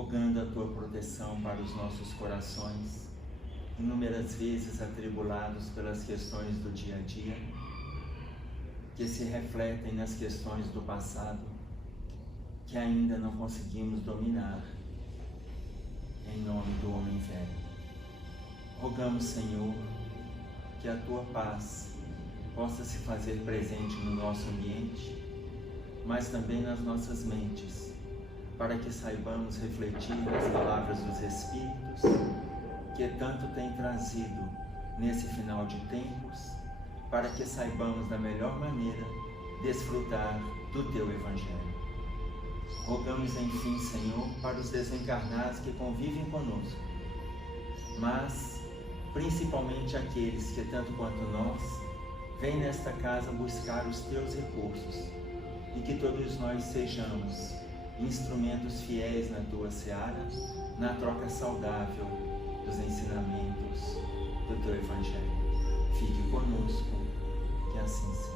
rogando a tua proteção para os nossos corações, inúmeras vezes atribulados pelas questões do dia a dia, que se refletem nas questões do passado, que ainda não conseguimos dominar, em nome do homem velho. Rogamos, Senhor, que a tua paz possa se fazer presente no nosso ambiente, mas também nas nossas mentes, para que saibamos refletir as palavras dos Espíritos, que tanto tem trazido nesse final de tempos, para que saibamos da melhor maneira desfrutar do teu Evangelho. Rogamos, enfim, Senhor, para os desencarnados que convivem conosco, mas principalmente aqueles que, tanto quanto nós, vêm nesta casa buscar os teus recursos, e que todos nós sejamos instrumentos fiéis na tua seara, na troca saudável dos ensinamentos do teu Evangelho. Fique conosco, que assim seja.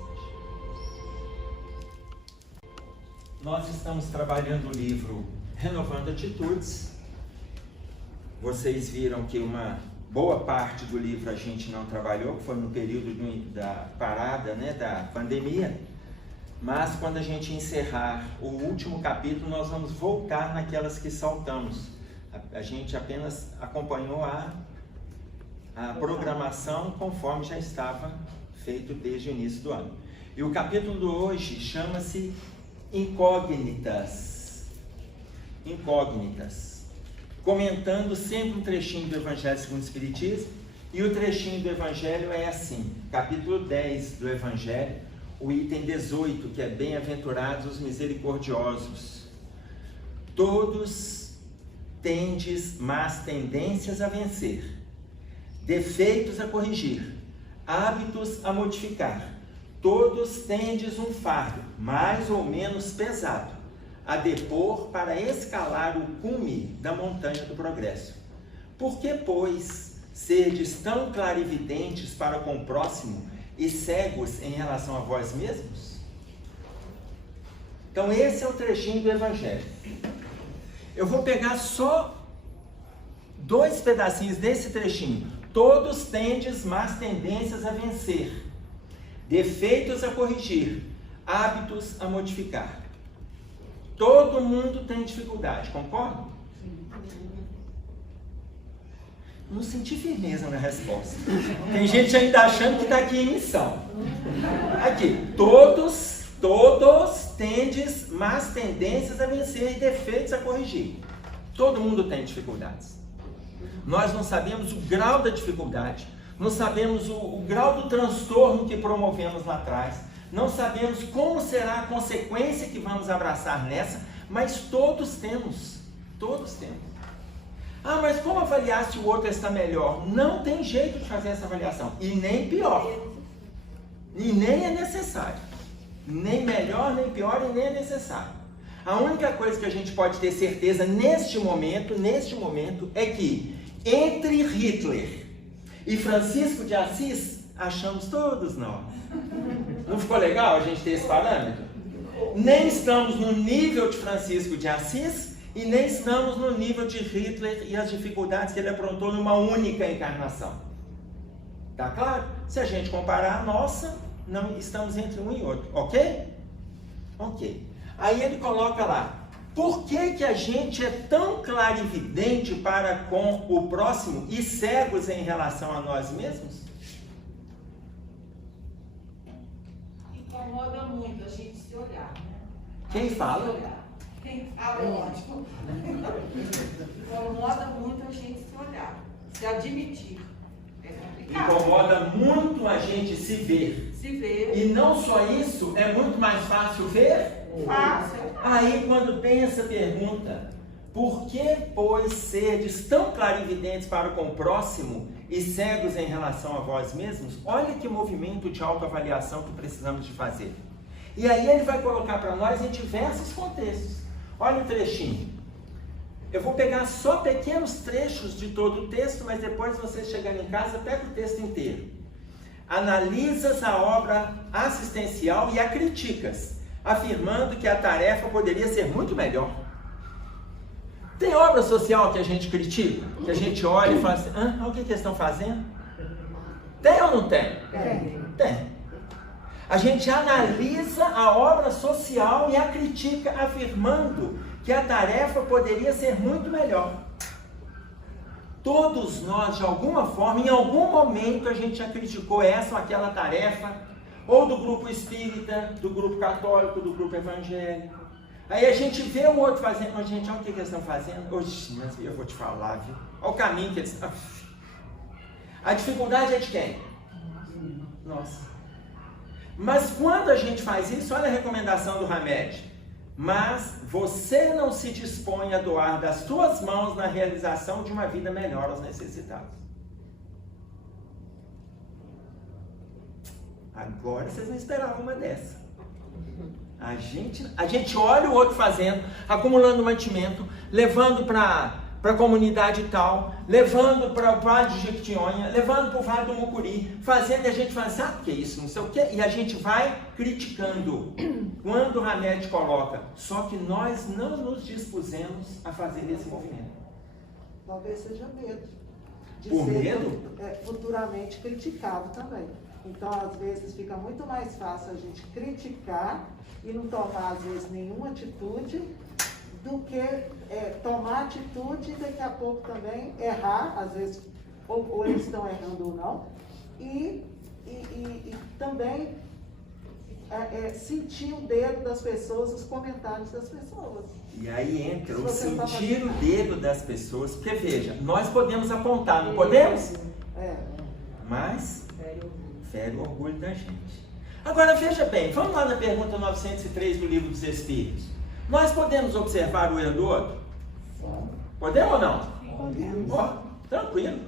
Nós estamos trabalhando o livro Renovando Atitudes. Vocês viram que uma boa parte do livro a gente não trabalhou, que foi no período da parada, da pandemia. Mas quando a gente encerrar o último capítulo, nós vamos voltar naquelas que saltamos. A gente apenas acompanhou a programação conforme já estava feito desde o início do ano. E o capítulo de hoje chama-se Incógnitas. Incógnitas. Comentando sempre um trechinho do Evangelho segundo o Espiritismo, e o trechinho do Evangelho é assim, capítulo 10 do Evangelho, o item 18, que é bem-aventurados os misericordiosos. Todos tendes más tendências a vencer, defeitos a corrigir, hábitos a modificar. Todos tendes um fardo, mais ou menos pesado, a depor para escalar o cume da montanha do progresso. Por que, pois, serdes tão clarividentes para com o próximo e cegos em relação a vós mesmos? Então esse é o trechinho do Evangelho. Eu vou pegar só 2 pedacinhos desse trechinho. Todos tendes más tendências a vencer, defeitos a corrigir, hábitos a modificar. Todo mundo tem dificuldade, concorda? Não senti firmeza na resposta. Tem gente ainda achando que está aqui em missão. Aqui, todos tendes más tendências a vencer e defeitos a corrigir. Todo mundo tem dificuldades. Nós não sabemos o grau da dificuldade, não sabemos o grau do transtorno que promovemos lá atrás, não sabemos como será a consequência que vamos abraçar nessa, mas todos temos. Ah, mas como avaliar se o outro está melhor? Não tem jeito de fazer essa avaliação, e nem pior, e nem é necessário, nem melhor, nem pior, e nem é necessário. A única coisa que a gente pode ter certeza neste momento, é que entre Hitler e Francisco de Assis, achamos todos nós. Não ficou legal a gente ter esse parâmetro? Nem estamos no nível de Francisco de Assis e nem estamos no nível de Hitler e as dificuldades que ele aprontou numa única encarnação. Tá claro? Se a gente comparar a nossa, não estamos entre um e outro, ok? Ok. Aí ele coloca lá, por que a gente é tão clarividente para com o próximo e cegos em relação a nós mesmos? Incomoda muito a gente se olhar, né? Quem fala? Quem fala é ótimo. Incomoda muito a gente se olhar, se admitir. É complicado. Incomoda muito a gente se ver. Se ver. E não só isso, é muito mais fácil ver? Fácil. Aí quando tem essa pergunta, por que, pois, serdes tão clarividentes para com o próximo e cegos em relação a vós mesmos? Olha que movimento de autoavaliação que precisamos de fazer. E aí ele vai colocar para nós em diversos contextos. Olha o trechinho. Eu vou pegar só pequenos trechos de todo o texto, mas depois você chegando em casa, pega o texto inteiro. Analisas a obra assistencial e a criticas, afirmando que a tarefa poderia ser muito melhor. Tem obra social que a gente critica? Que a gente olha e fala assim, o que eles estão fazendo? Tem ou não tem? Tem. A gente analisa a obra social e a critica, afirmando que a tarefa poderia ser muito melhor. Todos nós, de alguma forma, em algum momento, a gente já criticou essa ou aquela tarefa, ou do grupo espírita, do grupo católico, do grupo evangélico. Aí a gente vê o outro fazendo, mas gente, olha o que eles estão fazendo. Oxi, mas eu vou te falar, viu? Olha o caminho que eles estão. A dificuldade é de quem? Nossa. Mas quando a gente faz isso, olha a recomendação do Hamed. Mas você não se dispõe a doar das suas mãos na realização de uma vida melhor aos necessitados. Agora vocês não esperavam uma dessa. A gente olha o outro fazendo, acumulando mantimento, levando para a comunidade tal, levando para o Vale de Jequitinhonha, levando para o Vale do Mucuri, fazendo, e a gente fala, sabe o que é isso, não sei o que, e a gente vai criticando. Quando o Hamed coloca, só que nós não nos dispusemos a fazer esse movimento. Talvez seja medo. De Por ser medo? Futuramente criticado também. Então, às vezes, fica muito mais fácil a gente criticar e não tomar, às vezes, nenhuma atitude, do que tomar atitude e daqui a pouco também errar, às vezes, ou eles estão errando ou não, e também sentir o dedo das pessoas, os comentários das pessoas. E aí entra o sentir o dedo das pessoas, porque veja, nós podemos apontar, não podemos? Mas fere o orgulho da gente. Agora veja bem, vamos lá na pergunta 903 do Livro dos Espíritos. Nós podemos observar o erro do outro? Podemos ou não? Podemos. Tranquilo.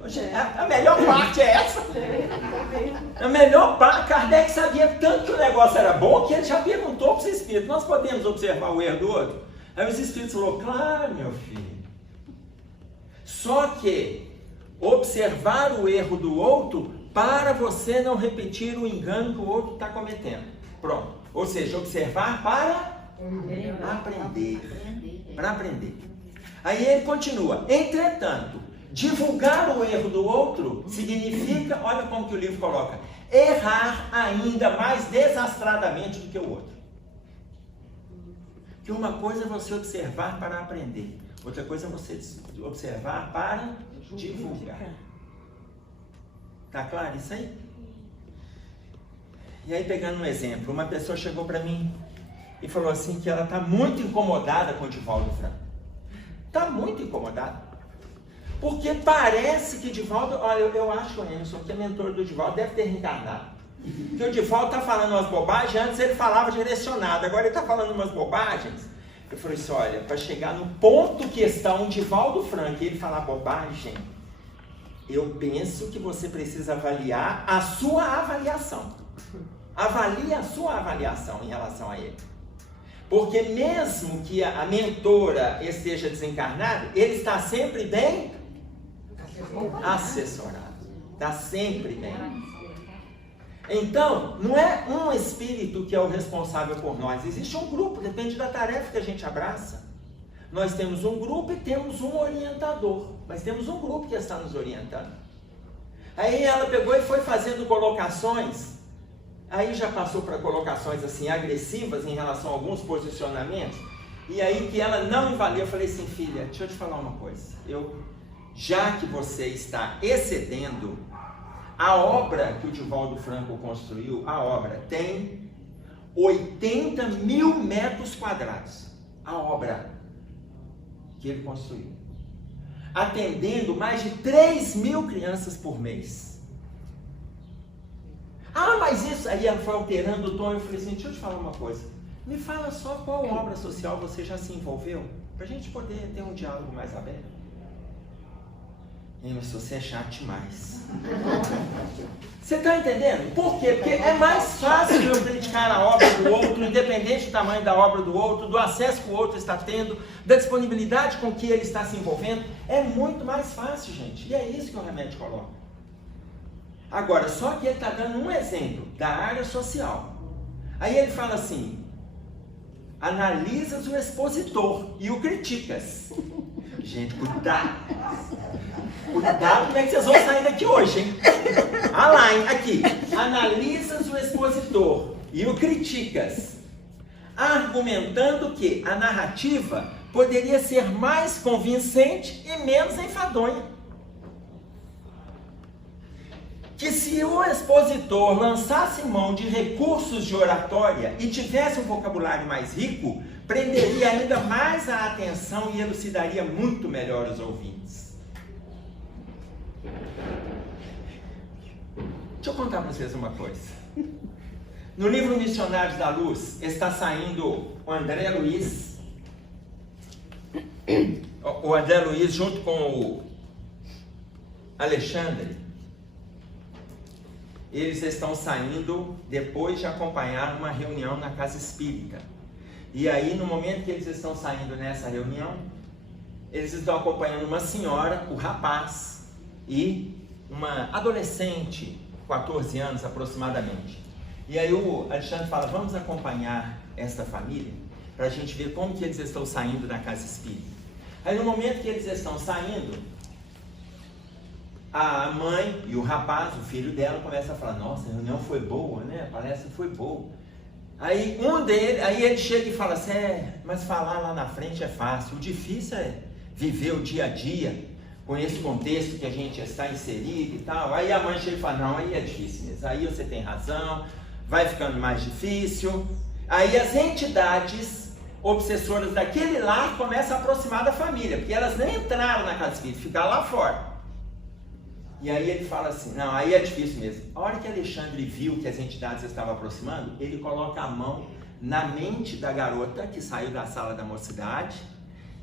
A melhor parte é essa. A melhor parte, Kardec sabia tanto que o negócio era bom que ele já perguntou para os espíritos, nós podemos observar o erro do outro? Aí os espíritos falaram, claro, meu filho. Só que observar o erro do outro para você não repetir o engano que o outro está cometendo. Pronto. Ou seja, observar para aprender. Para aprender. Aí ele continua. Entretanto, divulgar o erro do outro significa, olha como que o livro coloca, errar ainda mais desastradamente do que o outro. Que uma coisa é você observar para aprender, outra coisa é você observar para divulgar. Tá claro isso aí? E aí, pegando um exemplo, uma pessoa chegou para mim e falou assim que ela está muito incomodada com o Divaldo Franco. Está muito incomodada. Porque parece que Divaldo, olha, eu acho que o Emerson, que é mentor do Divaldo, deve ter reencarnado. Porque o Divaldo está falando umas bobagens, antes ele falava direcionado, agora ele está falando umas bobagens. Eu falei assim, olha, para chegar no ponto que está um Divaldo Franco e ele falar bobagem, eu penso que você precisa avaliar a sua avaliação. Avalie a sua avaliação em relação a ele. Porque mesmo que a mentora esteja desencarnada, ele está sempre bem assessorado. Está sempre bem. Então, não é um espírito que é o responsável por nós. Existe um grupo, depende da tarefa que a gente abraça. Nós temos um grupo e temos um orientador. Mas temos um grupo que está nos orientando. Aí ela pegou e foi fazendo colocações. Aí já passou para colocações assim agressivas em relação a alguns posicionamentos. E aí que ela não me valia, eu falei assim, filha, deixa eu te falar uma coisa. Já que você está excedendo, a obra que o Divaldo Franco construiu, a obra tem 80 mil metros quadrados. A obra que ele construiu. Atendendo mais de 3 mil crianças por mês. Ah, mas isso aí ela foi alterando o tom. Eu falei assim, deixa eu te falar uma coisa. Me fala só qual obra social você já se envolveu, para a gente poder ter um diálogo mais aberto. Emerson, você é chato demais. Você está entendendo? Por quê? Porque é mais fácil eu criticar a obra do outro, independente do tamanho da obra do outro, do acesso que o outro está tendo, da disponibilidade com que ele está se envolvendo. É muito mais fácil, gente. E é isso que o remédio coloca. Agora, só que ele está dando um exemplo da área social. Aí ele fala assim, analisas o expositor e o criticas. Gente, cuidado. Cuidado como é que vocês vão sair daqui hoje, hein? Ah lá, hein? Aqui. Analisas o expositor e o criticas, argumentando que a narrativa poderia ser mais convincente e menos enfadonha. Que se o expositor lançasse mão de recursos de oratória e tivesse um vocabulário mais rico, prenderia ainda mais a atenção e elucidaria muito melhor os ouvintes. Deixa eu contar para vocês uma coisa. No livro Missionários da Luz está saindo o André Luiz. O André Luiz junto com o Alexandre. Eles estão saindo depois de acompanhar uma reunião na Casa Espírita. E aí, no momento que eles estão saindo nessa reunião, eles estão acompanhando uma senhora, o rapaz e uma adolescente, 14 anos aproximadamente. E aí o Alexandre fala, vamos acompanhar esta família para a gente ver como que eles estão saindo da Casa Espírita. Aí no momento que eles estão saindo, a mãe e o rapaz, o filho dela, começa a falar, nossa, a reunião foi boa, né? A palestra foi boa. Aí ele chega e fala assim, mas falar lá na frente é fácil, o difícil é viver o dia a dia, com esse contexto que a gente está inserido e tal. Aí a mãe chega e fala, não, aí é difícil mesmo, aí você tem razão, vai ficando mais difícil. Aí as entidades obsessoras daquele lar começam a aproximar da família, porque elas nem entraram na Casa Espírita, ficaram lá fora. E aí ele fala assim, não, aí é difícil mesmo. A hora que Alexandre viu que as entidades estavam aproximando, ele coloca a mão na mente da garota que saiu da sala da mocidade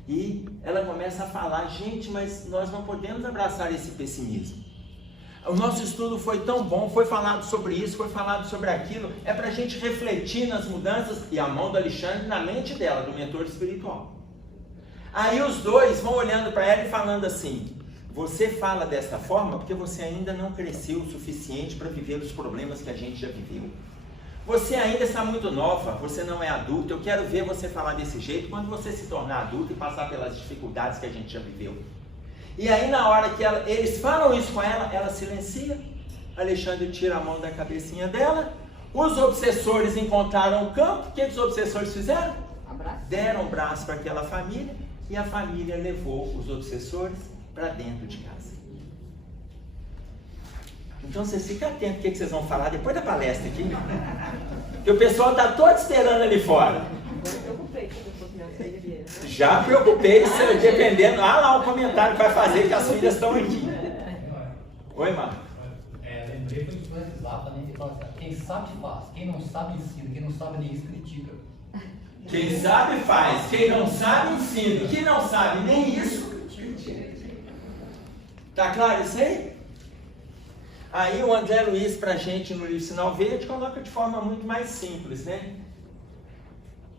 e ela começa a falar, gente, mas nós não podemos abraçar esse pessimismo. O nosso estudo foi tão bom, foi falado sobre isso, foi falado sobre aquilo, é para a gente refletir nas mudanças, e a mão do Alexandre na mente dela, do mentor espiritual. Aí os dois vão olhando para ela e falando assim, você fala dessa forma porque você ainda não cresceu o suficiente para viver os problemas que a gente já viveu. Você ainda está muito nova, você não é adulta, eu quero ver você falar desse jeito quando você se tornar adulta e passar pelas dificuldades que a gente já viveu. E aí na hora que eles falam isso com ela, ela silencia, Alexandre tira a mão da cabecinha dela, os obsessores encontraram o campo, o que os obsessores fizeram? Deram um braço para aquela família e a família levou os obsessores para dentro de casa. Então vocês ficam atentos o que vocês vão falar depois da palestra aqui. Que o pessoal está todo esperando ali fora. Já preocupei, dependendo. Ah lá o comentário que vai fazer que as filhas estão aqui. Oi, Marco. Lembrei que foi exato também que fala assim, quem sabe faz, quem não sabe ensina, quem não sabe nem isso critica. Quem sabe faz, quem não sabe ensina, quem não sabe nem isso critica. Tá claro isso aí? Aí o André Luiz pra gente no livro Sinal Verde coloca de forma muito mais simples, né?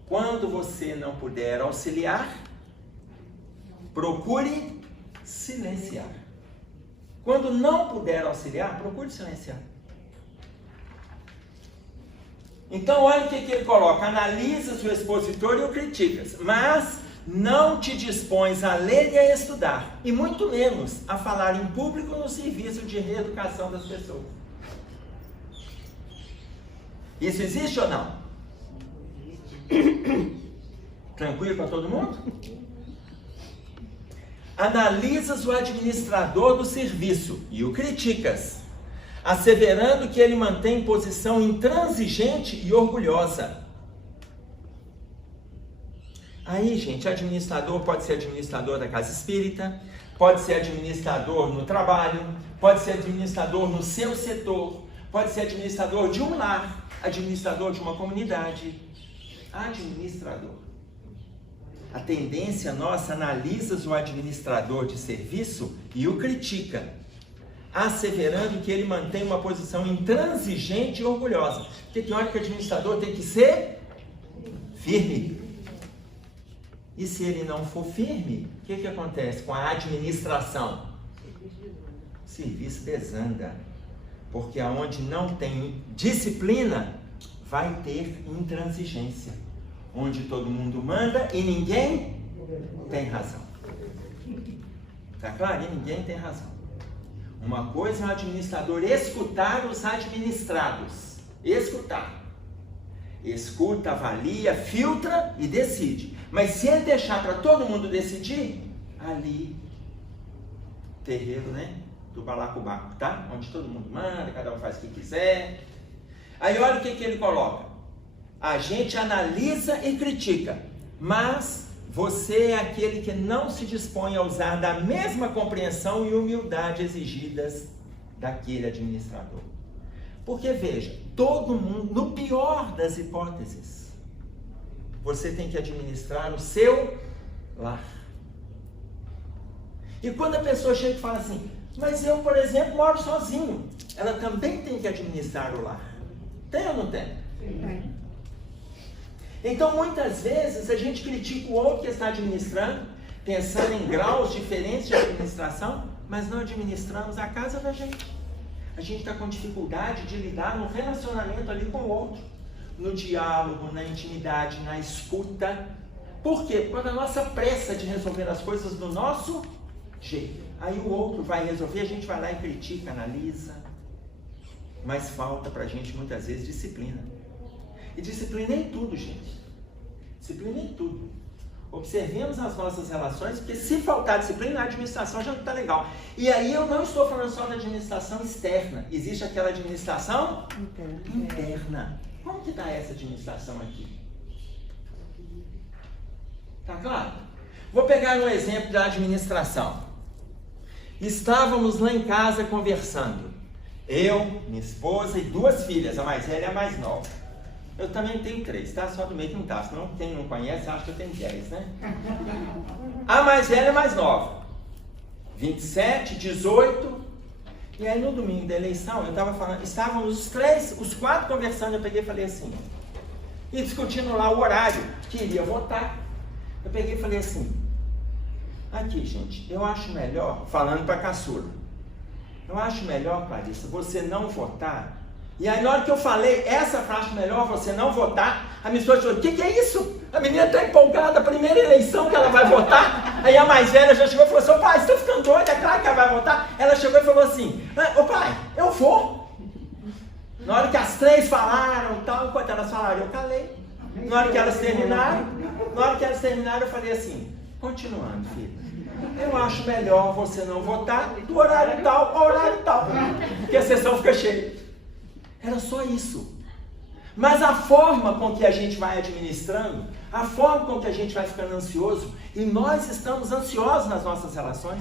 Quando você não puder auxiliar, procure silenciar. Quando não puder auxiliar, procure silenciar. Então olha o que ele coloca, analisas o expositor e o criticas, mas não te dispões a ler e a estudar, e muito menos a falar em público no serviço de reeducação das pessoas. Isso existe ou não? Tranquilo para todo mundo? Analisas o administrador do serviço e o criticas, asseverando que ele mantém posição intransigente e orgulhosa. Aí, gente, administrador pode ser administrador da casa espírita, pode ser administrador no trabalho, pode ser administrador no seu setor, pode ser administrador de um lar, administrador de uma comunidade. Administrador. A tendência nossa analisa o administrador de serviço e o critica, asseverando que ele mantém uma posição intransigente e orgulhosa. Porque tem hora que o administrador tem que ser firme. E se ele não for firme, o que acontece com a administração? O serviço desanda. Porque aonde não tem disciplina, vai ter intransigência. Onde todo mundo manda e ninguém tem razão. Tá claro? E ninguém tem razão. Uma coisa é o administrador escutar os administrados. Escutar. Escuta, avalia, filtra e decide. Mas se ele deixar para todo mundo decidir, ali, terreiro, né? Do balacobaco, tá? Onde todo mundo manda, cada um faz o que quiser. Aí olha o que ele coloca. A gente analisa e critica, mas você é aquele que não se dispõe a usar da mesma compreensão e humildade exigidas daquele administrador. Porque veja, todo mundo, no pior das hipóteses, você tem que administrar o seu lar. E quando a pessoa chega e fala assim, mas eu, por exemplo, moro sozinho, ela também tem que administrar o lar. Tem ou não tem? Tem. Então, muitas vezes, a gente critica o outro que está administrando, pensando em graus diferentes de administração, mas não administramos a casa da gente. A gente está com dificuldade de lidar no relacionamento ali com o outro, no diálogo, na intimidade, na escuta. Por quê? Quando a nossa pressa de resolver as coisas do nosso jeito, aí o outro vai resolver, a gente vai lá e critica, analisa, mas falta pra gente muitas vezes disciplina. E disciplina em tudo, gente. Disciplina em tudo. Observemos as nossas relações, porque se faltar disciplina, a administração já não está legal. E aí eu não estou falando só da administração externa. Existe aquela administração interna. Como que está essa administração aqui? Tá claro? Vou pegar um exemplo da administração. Estávamos lá em casa conversando. Eu, minha esposa e 2 filhas, a mais velha e a mais nova. Eu também tenho 3, tá? Só do meio que não tá. Senão quem não conhece acha que eu tenho 10, né? A mais velha e a mais nova. 27, 18. E aí no domingo da eleição, eu estava falando, estávamos os 4 conversando, eu peguei e falei assim, e discutindo lá o horário que iria votar. Eu peguei e falei assim, aqui gente, eu acho melhor, falando para a caçula, eu acho melhor, Clarissa, você não votar. E aí na hora que eu falei essa frase, melhor você não votar, a minha esposa falou, o que é isso? A menina está empolgada, a primeira eleição que ela vai votar. Aí a mais velha já chegou e falou assim, ô pai, você está ficando doida? É claro que ela vai votar. Ela chegou e falou assim, ô pai, eu vou. Na hora que as 3 falaram, tal, enquanto elas falaram, eu calei. Na hora que elas terminaram, eu falei assim, continuando, filha. Eu acho melhor você não votar do horário tal ao horário tal, porque a sessão fica cheia. Era só isso. Mas a forma com que a gente vai administrando, a forma com que a gente vai ficando ansioso, e nós estamos ansiosos nas nossas relações.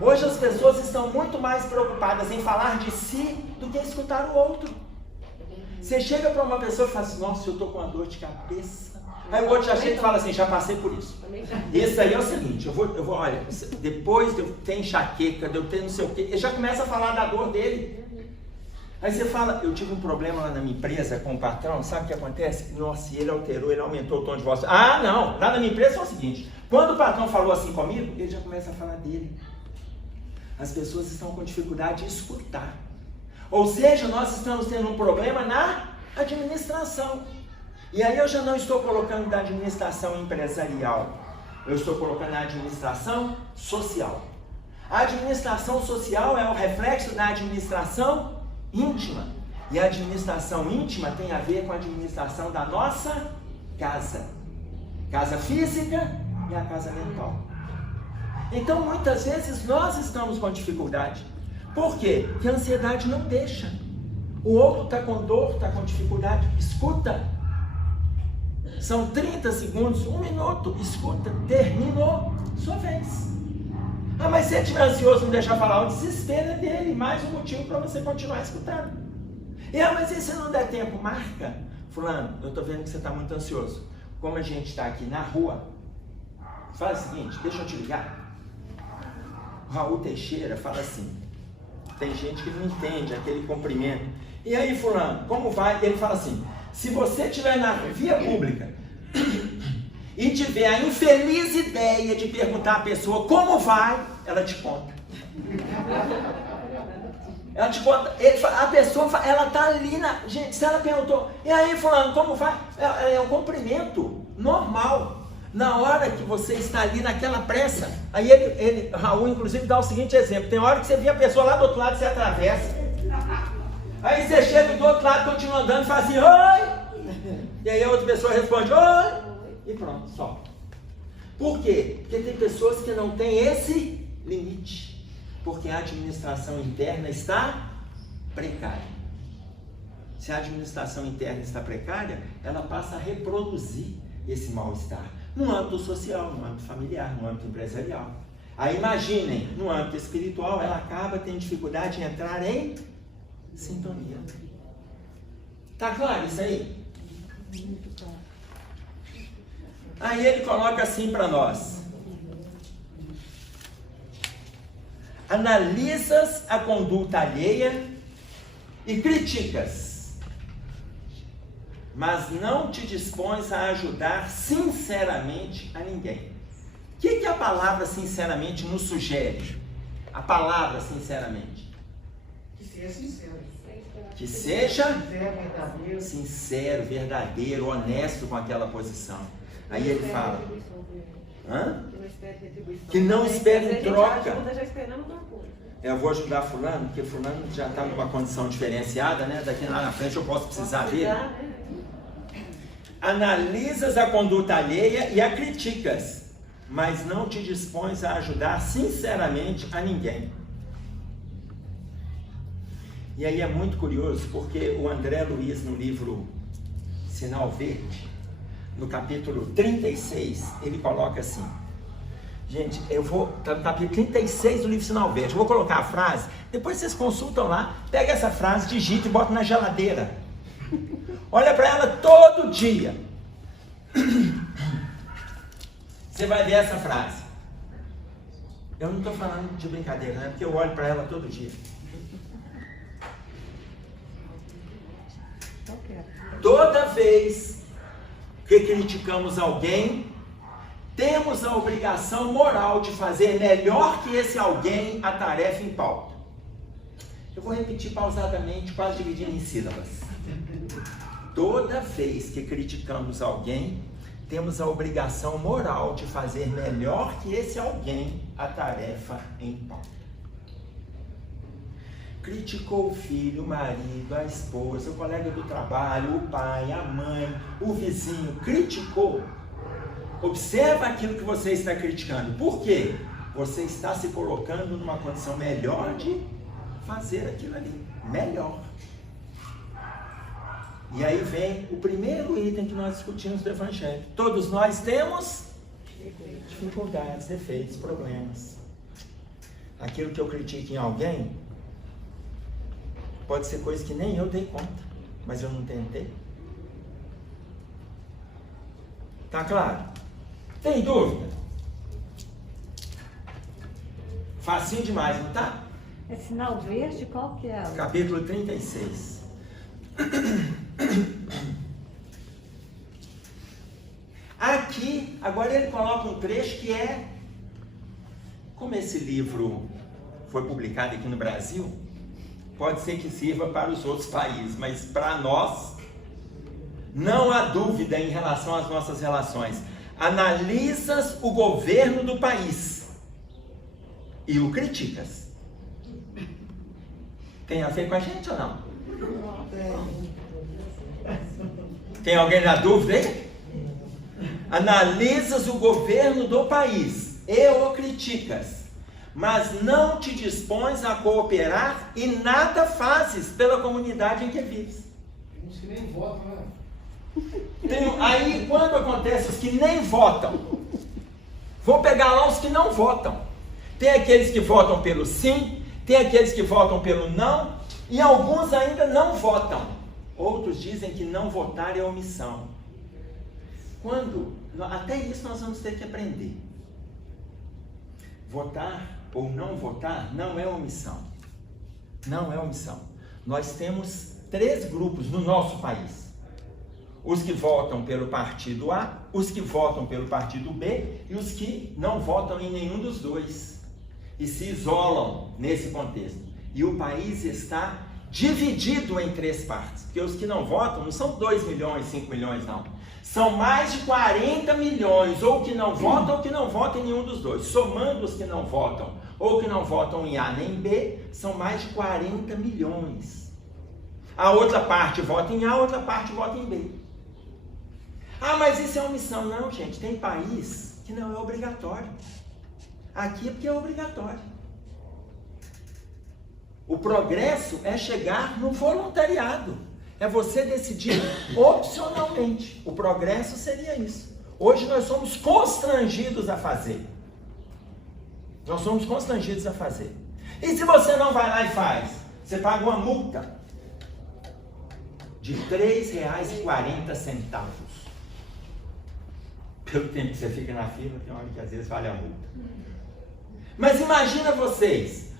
Hoje as pessoas estão muito mais preocupadas em falar de si do que escutar o outro. Você chega para uma pessoa e fala assim, nossa, eu estou com uma dor de cabeça. Aí o outro já chega e fala assim, já passei por isso. Esse aí é o seguinte, eu vou, olha, depois de eu ter enxaqueca, de eu ter não sei o quê, ele já começa a falar da dor dele. Aí você fala, eu tive um problema lá na minha empresa com o patrão, sabe o que acontece? Nossa, ele alterou, ele aumentou o tom de voz. Ah, não, lá na minha empresa é o seguinte, quando o patrão falou assim comigo, ele já começa a falar dele. As pessoas estão com dificuldade de escutar. Ou seja, nós estamos tendo um problema na administração. E aí eu já não estou colocando da administração empresarial, eu estou colocando na administração social. A administração social é o reflexo da administração íntima. E a administração íntima tem a ver com a administração da nossa casa. Casa física e a casa mental. Então, muitas vezes, nós estamos com dificuldade. Por quê? Porque a ansiedade não deixa. O outro está com dor, está com dificuldade. Escuta. São 30 segundos, 1 minuto. Escuta. Terminou. Sua vez. Ah, mas se ele estiver ansioso, não deixar falar, o desespero é dele. Mais um motivo para você continuar escutando. Mas e se não der tempo? Marca. Fulano, eu estou vendo que você está muito ansioso. Como a gente está aqui na rua, faz o seguinte, deixa eu te ligar. O Raul Teixeira fala assim, tem gente que não entende aquele cumprimento. E aí, fulano, como vai? Ele fala assim, se você estiver na via pública e tiver a infeliz ideia de perguntar à pessoa como vai, ela te conta. Ela te conta, a pessoa, ela tá ali na... Gente, se ela perguntou, e aí fulano, como vai? É um cumprimento normal. Na hora que você está ali naquela pressa, aí Raul inclusive dá o seguinte exemplo, tem hora que você vê a pessoa lá do outro lado, você atravessa, aí você chega do outro lado, continua andando e faz assim, oi! E aí a outra pessoa responde, oi! E pronto, só. Por quê? Porque tem pessoas que não têm esse limite, porque a administração interna está precária. Se a administração interna está precária, ela passa a reproduzir esse mal-estar no âmbito social, no âmbito familiar, no âmbito empresarial. Aí imaginem, no âmbito espiritual, ela acaba tendo dificuldade em entrar em sintonia. Tá claro isso aí? Muito claro. Aí ele coloca assim para nós: analisas a conduta alheia e criticas, mas não te dispões a ajudar sinceramente a ninguém. O que a palavra sinceramente nos sugere? A palavra sinceramente. Que seja sincero. Que seja Sincero, verdadeiro. sincero, verdadeiro, honesto com aquela posição. Aí ele fala, que não espere em troca. Eu vou ajudar fulano, porque fulano já está numa condição diferenciada, né? Daqui lá na frente eu posso precisar dele. Analisas a conduta alheia e a criticas, mas não te dispões a ajudar sinceramente a ninguém. E aí é muito curioso, porque o André Luiz, no livro Sinal Verde, no capítulo 36, ele coloca assim, gente, tá no capítulo 36 do livro Sinal Verde, eu vou colocar a frase, depois vocês consultam lá, pega essa frase, digita e bota na geladeira, olha para ela todo dia, você vai ver essa frase. Eu não estou falando de brincadeira, né? Porque eu olho para ela todo dia. Toda vez que criticamos alguém, temos a obrigação moral de fazer melhor que esse alguém a tarefa em pauta. Eu vou repetir pausadamente, quase dividindo em sílabas. Toda vez que criticamos alguém, temos a obrigação moral de fazer melhor que esse alguém a tarefa em pauta. Criticou o filho, o marido, a esposa, o colega do trabalho, o pai, a mãe, o vizinho, criticou. Observa aquilo que você está criticando. Por quê? Você está se colocando numa condição melhor de fazer aquilo ali. Melhor. E aí vem o primeiro item que nós discutimos do Evangelho. Todos nós temos dificuldades, defeitos, problemas. Aquilo que eu critico em alguém pode ser coisa que nem eu dei conta, mas eu não tentei. Tá claro? Tem dúvida? Facinho demais, não tá? É Sinal Verde? Qual que é? Capítulo 36. Aqui, agora ele coloca um trecho que é, como esse livro foi publicado aqui no Brasil, pode ser que sirva para os outros países, mas para nós, não há dúvida em relação às nossas relações. Analisas o governo do país e o criticas. Tem a ver com a gente ou não? Tem alguém na dúvida aí? Analisas o governo do país e o criticas, mas não te dispões a cooperar e nada fazes pela comunidade em que vives. Tem uns que nem votam, né? Aí quando acontece os que nem votam, vou pegar lá os que não votam. Tem aqueles que votam pelo sim, tem aqueles que votam pelo não, e alguns ainda não votam. Outros dizem que não votar é omissão. Até isso nós vamos ter que aprender. Votar ou não votar não é omissão. Não é omissão. Nós temos 3 grupos no nosso país. Os que votam pelo partido A, os que votam pelo partido B e os que não votam em nenhum dos dois. E se isolam nesse contexto. E o país está dividido em 3 partes. Porque os que não votam não são 2 milhões, 5 milhões não. São mais de 40 milhões, ou que não votam ou que não votam em nenhum dos dois. Somando os que não votam ou que não votam em A nem em B, são mais de 40 milhões. A outra parte vota em A, a outra parte vota em B. Ah, mas isso é omissão. Não, gente, tem país que não é obrigatório. Aqui é porque é obrigatório. O progresso é chegar no voluntariado. É você decidir opcionalmente. O progresso seria isso. Hoje nós somos constrangidos a fazer. Nós somos constrangidos a fazer. E se você não vai lá e faz? Você paga uma multa de R$3,40. Pelo tempo que você fica na fila, tem hora que às vezes vale a multa. Mas imagina vocês...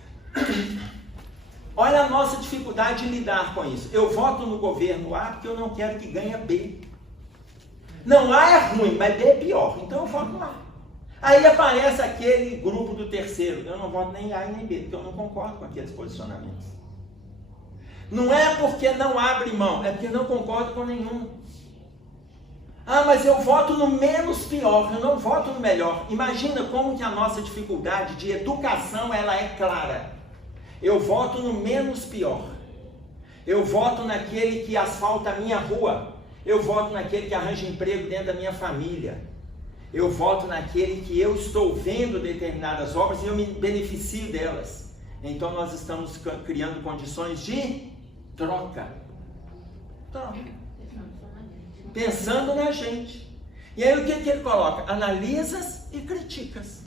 Olha a nossa dificuldade de lidar com isso. Eu voto no governo A porque eu não quero que ganhe B. Não, A é ruim, mas B é pior. Então eu voto no A. Aí aparece aquele grupo do terceiro. Eu não voto nem A e nem B, porque eu não concordo com aqueles posicionamentos. Não é porque não abre mão, é porque não concordo com nenhum. Ah, mas eu voto no menos pior, eu não voto no melhor. Imagina como que a nossa dificuldade de educação ela é clara. Eu voto no menos pior. Eu voto naquele que asfalta a minha rua. Eu voto naquele que arranja emprego dentro da minha família. Eu voto naquele que eu estou vendo determinadas obras e eu me beneficio delas. Então nós estamos criando condições de troca. Pensando na gente. E aí o que ele coloca? Analisas e criticas.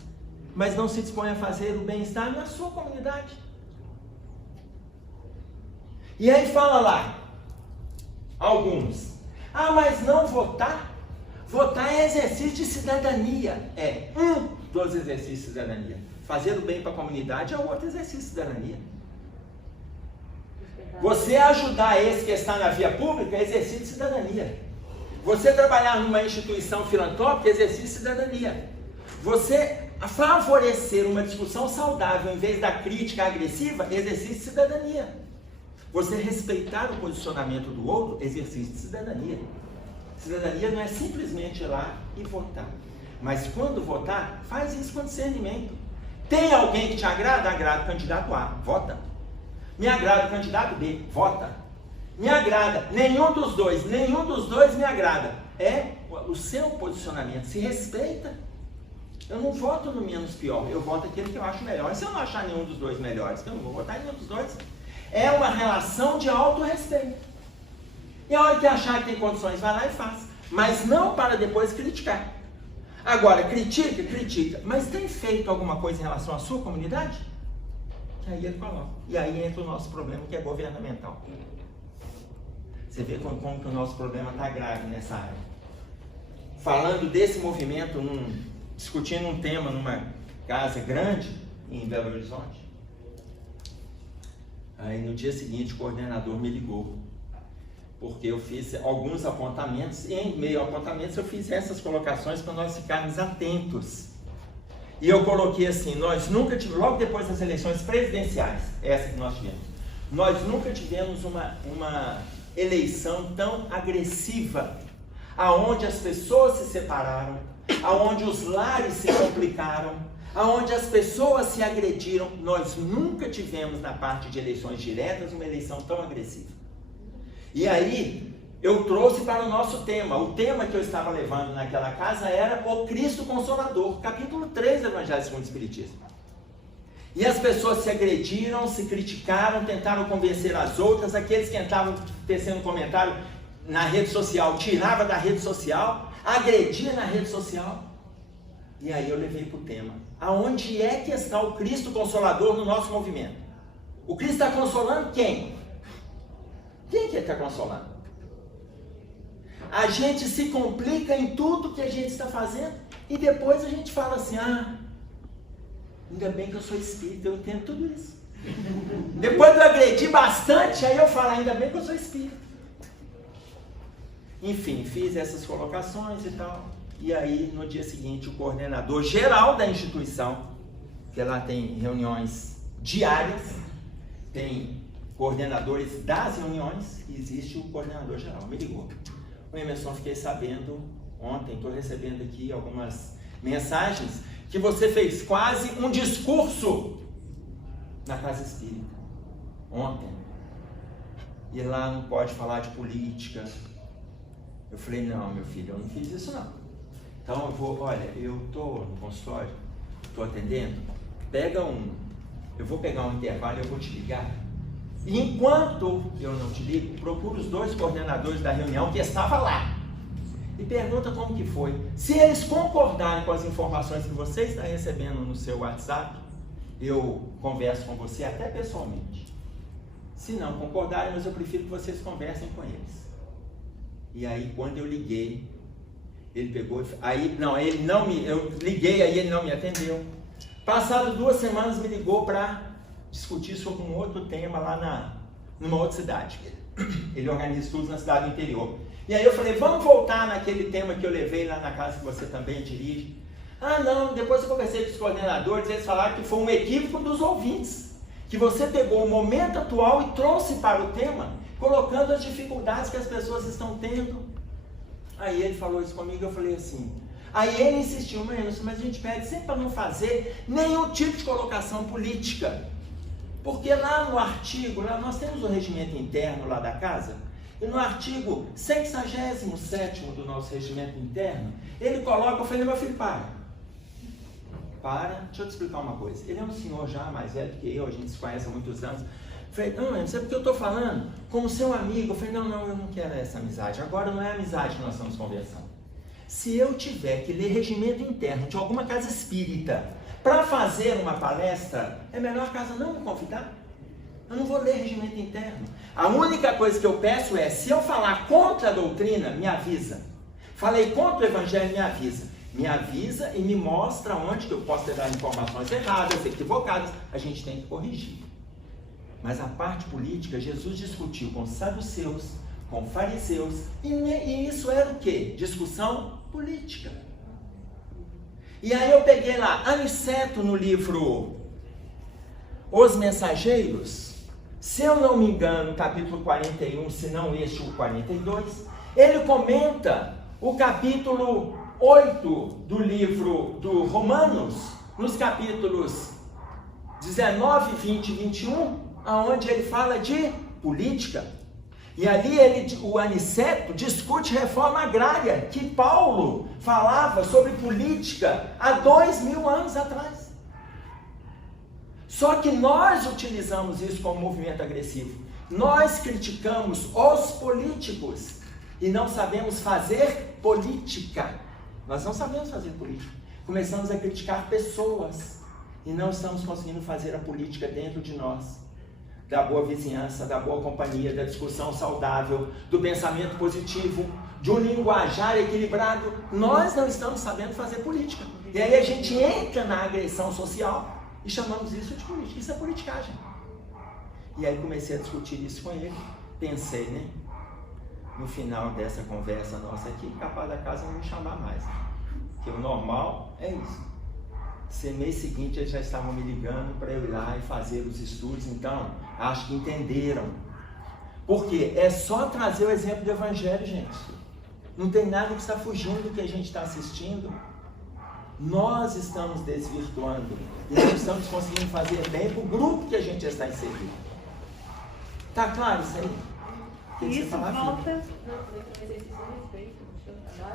Mas não se dispõe a fazer o bem-estar na sua comunidade. E aí fala lá, alguns, ah, mas não votar? Votar é exercício de cidadania. É um dos exercícios de cidadania. Fazer o bem para a comunidade é o outro exercício de cidadania. Você ajudar esse que está na via pública é exercício de cidadania. Você trabalhar numa instituição filantrópica é exercício de cidadania. Você favorecer uma discussão saudável em vez da crítica agressiva é exercício de cidadania. Você respeitar o posicionamento do outro, exercício de cidadania. Cidadania não é simplesmente ir lá e votar. Mas quando votar, faz isso com discernimento. Tem alguém que te agrada? Agrada o candidato A, vota. Me agrada o candidato B, vota. Me agrada, nenhum dos dois me agrada. É o seu posicionamento, se respeita. Eu não voto no menos pior, eu voto aquele que eu acho melhor. E se eu não achar nenhum dos dois melhores, eu não vou votar em nenhum dos dois. É uma relação de autorrespeito. E a hora que achar que tem condições, vai lá e faz. Mas não para depois criticar. Agora, critica. Mas tem feito alguma coisa em relação à sua comunidade? Que aí ele coloca. E aí entra o nosso problema, que é governamental. Você vê como que o nosso problema está grave nessa área. Falando desse movimento, discutindo um tema numa casa grande em Belo Horizonte. Aí no dia seguinte o coordenador me ligou, porque eu fiz alguns apontamentos, e em meio a apontamentos eu fiz essas colocações para nós ficarmos atentos. E eu coloquei assim, nós nunca tivemos, logo depois das eleições presidenciais, essa que nós tivemos, nós nunca tivemos uma eleição tão agressiva, aonde as pessoas se separaram, aonde os lares se complicaram, aonde as pessoas se agrediram. Nós nunca tivemos na parte de eleições diretas uma eleição tão agressiva. E aí eu trouxe para o nosso tema. O tema que eu estava levando naquela casa era o Cristo Consolador, capítulo 3 do Evangelho segundo o Espiritismo. E as pessoas se agrediram, se criticaram, tentaram convencer as outras. Aqueles que entravam tecendo comentário na rede social, tirava da rede social, agredia na rede social. E aí eu levei para o tema. Aonde é que está o Cristo Consolador no nosso movimento? O Cristo está consolando quem? Quem que ele está consolando? A gente se complica em tudo que a gente está fazendo e depois a gente fala assim, ainda bem que eu sou espírita, eu entendo tudo isso. Depois de eu agredir bastante, aí eu falo, ainda bem que eu sou espírita. Enfim, fiz essas colocações e tal. E aí, no dia seguinte, o coordenador geral da instituição, que lá tem reuniões diárias, tem coordenadores das reuniões, e existe o coordenador geral, me ligou. O Emerson, fiquei sabendo ontem, estou recebendo aqui algumas mensagens, que você fez quase um discurso na casa espírita, ontem. E lá não pode falar de política. Eu falei, não, meu filho, eu não fiz isso não. Então eu vou, olha, eu estou no consultório, estou atendendo, eu vou pegar um intervalo e eu vou te ligar. E enquanto eu não te ligo, procura os 2 coordenadores da reunião que estavam lá. E pergunta como que foi. Se eles concordarem com as informações que você está recebendo no seu WhatsApp, eu converso com você até pessoalmente. Se não concordarem, mas eu prefiro que vocês conversem com eles. E aí, quando eu liguei, ele pegou, eu liguei, aí ele não me atendeu. Passado 2 semanas, me ligou para discutir sobre um outro tema lá numa outra cidade. Ele organiza estudos na cidade do interior. E aí eu falei, vamos voltar naquele tema que eu levei lá na casa que você também dirige. Ah, não, depois eu conversei com os coordenadores, eles falaram que foi um equívoco dos ouvintes, que você pegou o momento atual e trouxe para o tema, colocando as dificuldades que as pessoas estão tendo. Aí ele falou isso comigo, eu falei assim, aí ele insistiu, mas a gente pede sempre para não fazer nenhum tipo de colocação política, porque lá no artigo, lá nós temos o regimento interno lá da casa, e no artigo 67º do nosso regimento interno, ele coloca, eu falei, meu filho, para, deixa eu te explicar uma coisa. Ele é um senhor já mais velho que eu, a gente se conhece há muitos anos. Eu falei, não sei porque eu estou falando como seu amigo. Eu falei, não, eu não quero essa amizade. Agora não é amizade que nós estamos conversando. Se eu tiver que ler regimento interno de alguma casa espírita para fazer uma palestra, é melhor a casa não me convidar. Eu não vou ler regimento interno. A única coisa que eu peço é, se eu falar contra a doutrina, me avisa. Falei contra o evangelho, me avisa. Me avisa e me mostra onde que eu posso ter dado informações erradas, equivocadas. A gente tem que corrigir. Mas a parte política, Jesus discutiu com saduceus, com fariseus, e isso era o quê? Discussão política. E aí eu peguei lá, Aniceto no livro Os Mensageiros, se eu não me engano, capítulo 41, se não este o 42, ele comenta o capítulo 8 do livro do Romanos, nos capítulos 19, 20 e 21, onde ele fala de política. E ali o Aniceto discute reforma agrária, que Paulo falava sobre política há 2000 anos atrás. Só que nós utilizamos isso como movimento agressivo. Nós criticamos os políticos e não sabemos fazer política. Nós não sabemos fazer política. Começamos a criticar pessoas e não estamos conseguindo fazer a política dentro de nós. Da boa vizinhança, da boa companhia, da discussão saudável, do pensamento positivo, de um linguajar equilibrado. Nós não estamos sabendo fazer política. E aí a gente entra na agressão social e chamamos isso de política. Isso é politicagem. E aí comecei a discutir isso com ele. Pensei, né? No final dessa conversa nossa aqui, capaz da casa não me chamar mais. Porque o normal é isso. Se mês seguinte eles já estavam me ligando para eu ir lá e fazer os estudos, então acho que entenderam. Porque é só trazer o exemplo do evangelho, gente. Não tem nada que está fugindo do que a gente está assistindo. Nós estamos desvirtuando e não estamos conseguindo fazer bem para o grupo que a gente está inserido. Tá claro isso aí? Isso volta.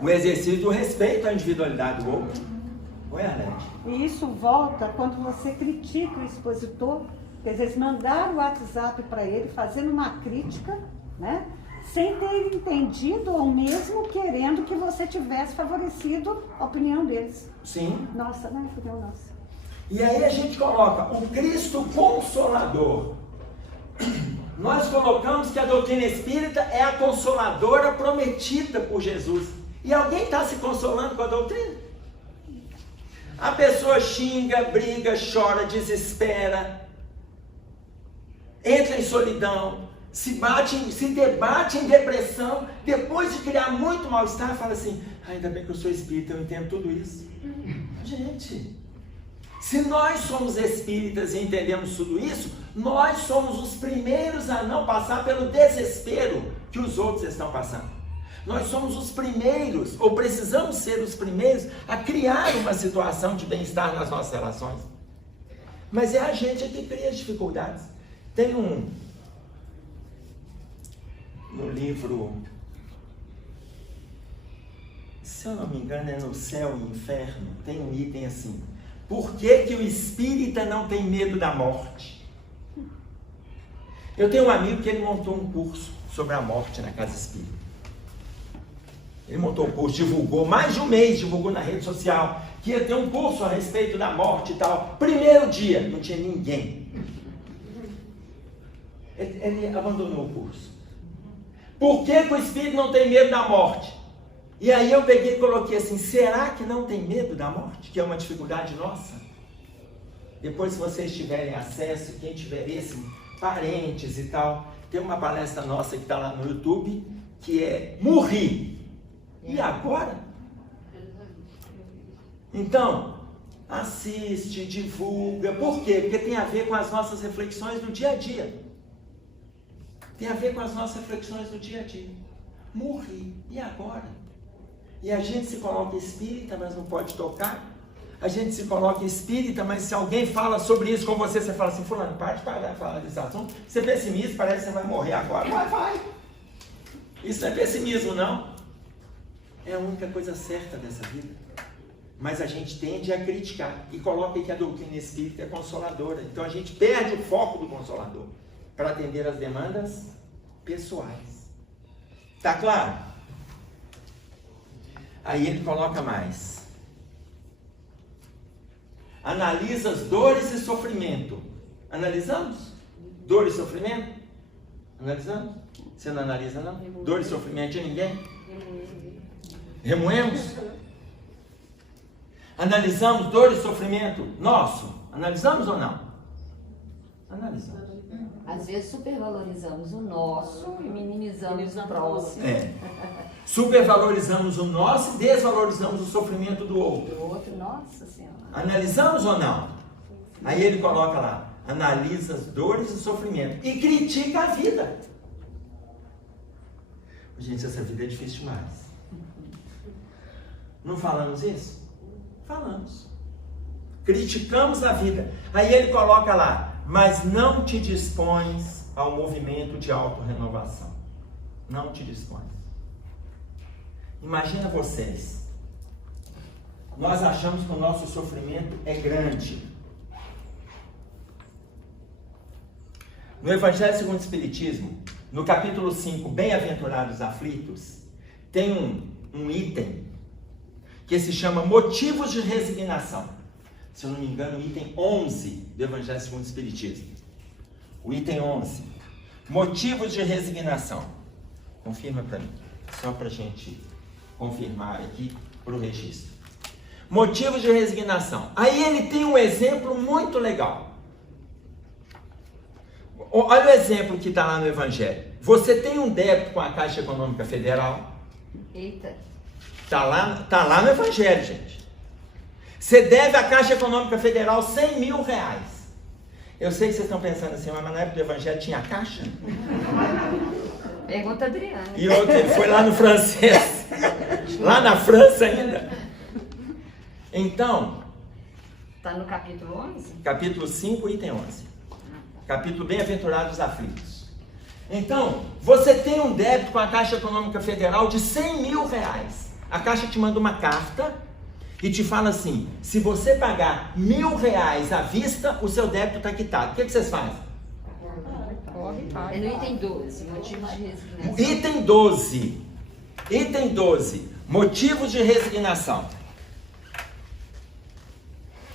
O exercício do respeito à individualidade do outro. Oi, Arlete. E isso volta quando você critica o expositor, quer dizer, mandar o WhatsApp para ele fazendo uma crítica, né? Sem ter entendido ou mesmo querendo que você tivesse favorecido a opinião deles. Sim. Nossa, não é opinião nossa. E aí a gente coloca o Cristo Consolador. Nós colocamos que a doutrina espírita é a consoladora prometida por Jesus. E alguém está se consolando com a doutrina? A pessoa xinga, briga, chora, desespera, entra em solidão, se debate em depressão, depois de criar muito mal-estar, fala assim, ainda bem que eu sou espírita, eu entendo tudo isso. Gente, se nós somos espíritas e entendemos tudo isso, nós somos os primeiros a não passar pelo desespero que os outros estão passando. Nós somos os primeiros, ou precisamos ser os primeiros, a criar uma situação de bem-estar nas nossas relações. Mas é a gente que cria as dificuldades. Tem no livro, se eu não me engano, é No Céu e Inferno, tem um item assim: por que o espírita não tem medo da morte? Eu tenho um amigo que ele montou um curso sobre a morte na Casa Espírita. Ele montou o curso, divulgou, mais de um mês divulgou na rede social, que ia ter um curso a respeito da morte e tal. Primeiro dia, não tinha ninguém. Ele abandonou o curso. Por que o espírito não tem medo da morte? E aí eu peguei e coloquei assim: será que não tem medo da morte? Que é uma dificuldade nossa? Depois, se vocês tiverem acesso, quem tiver parentes e tal, tem uma palestra nossa que está lá no YouTube, que é Morri. E agora? Então, assiste, divulga. Por quê? Porque tem a ver com as nossas reflexões do dia a dia. Tem a ver com as nossas reflexões do dia a dia. Morri. E agora? E a gente se coloca espírita, mas não pode tocar. A gente se coloca espírita, mas se alguém fala sobre isso com você, você fala assim: fulano, para de falar desse assunto. Você é pessimista, parece que você vai morrer agora. Vai. Isso não é pessimismo, não. É a única coisa certa dessa vida. Mas a gente tende a criticar e coloca que a doutrina espírita é consoladora. Então a gente perde o foco do Consolador para atender as demandas pessoais. Tá claro? Aí ele coloca mais: analisa as dores e sofrimento. Analisamos? Dor e sofrimento? Analisamos? Você não analisa, não? Dor e sofrimento de ninguém? Remoemos? Analisamos dor e sofrimento nosso? Analisamos ou não? Analisamos. Às vezes supervalorizamos o nosso e minimizamos o próximo. Supervalorizamos o nosso e desvalorizamos o sofrimento do outro. O outro, nossa Senhora. Analisamos ou não? Aí ele coloca lá: analisa as dores e o sofrimento e critica a vida. Gente, essa vida é difícil demais. Não falamos isso? Falamos. Criticamos a vida. Aí ele coloca lá: mas não te dispões ao movimento de autorrenovação. Não te dispões. Imagina vocês. Nós achamos que o nosso sofrimento é grande. No Evangelho segundo o Espiritismo, no capítulo 5, Bem-aventurados aflitos, tem um item que se chama Motivos de Resignação. Se eu não me engano, o item 11 do Evangelho segundo o Espiritismo. O item 11. Motivos de resignação. Confirma para mim, só para a gente confirmar aqui para o registro. Motivos de resignação. Aí ele tem um exemplo muito legal. Olha o exemplo que está lá no Evangelho. Você tem um débito com a Caixa Econômica Federal. Eita. Está lá no Evangelho, gente. Você deve à Caixa Econômica Federal 100 mil reais. Eu sei que vocês estão pensando assim: mas na época do Evangelho tinha Caixa? Pergunta a Adriana. E outro, ele foi lá no francês. Lá na França ainda. Então... Está no capítulo 11? Capítulo 5, item 11. Capítulo Bem-aventurados aflitos. Então, você tem um débito com a Caixa Econômica Federal de 100 mil reais. A Caixa te manda uma carta e te fala assim: se você pagar 1.000 reais à vista, o seu débito está quitado. O que vocês fazem? É no item 12, motivos de resignação. Item 12. Item 12. Motivos de resignação.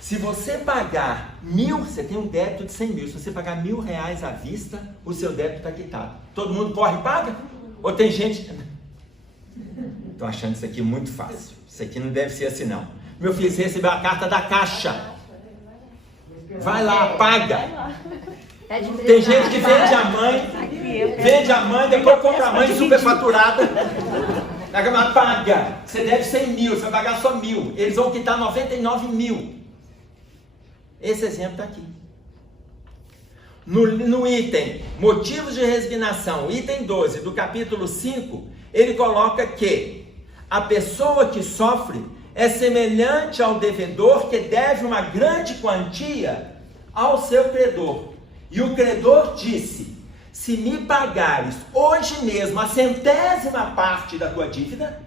Se você pagar 1.000, você tem um débito de 100 mil. Se você pagar 1.000 reais à vista, o seu débito está quitado. Todo mundo corre e paga? Ou tem gente... Estou achando isso aqui muito fácil. Isso aqui não deve ser assim, não. Meu filho, você recebeu a carta da Caixa. Vai lá, paga. Tem gente que vende a mãe, depois compra a mãe superfaturada. Paga. Você deve 100 mil, você vai pagar só 1.000. Eles vão quitar 99 mil. Esse exemplo está aqui. No item Motivos de Resignação, item 12 do capítulo 5, ele coloca que a pessoa que sofre é semelhante ao devedor que deve uma grande quantia ao seu credor. E o credor disse: se me pagares hoje mesmo a 100ª parte da tua dívida,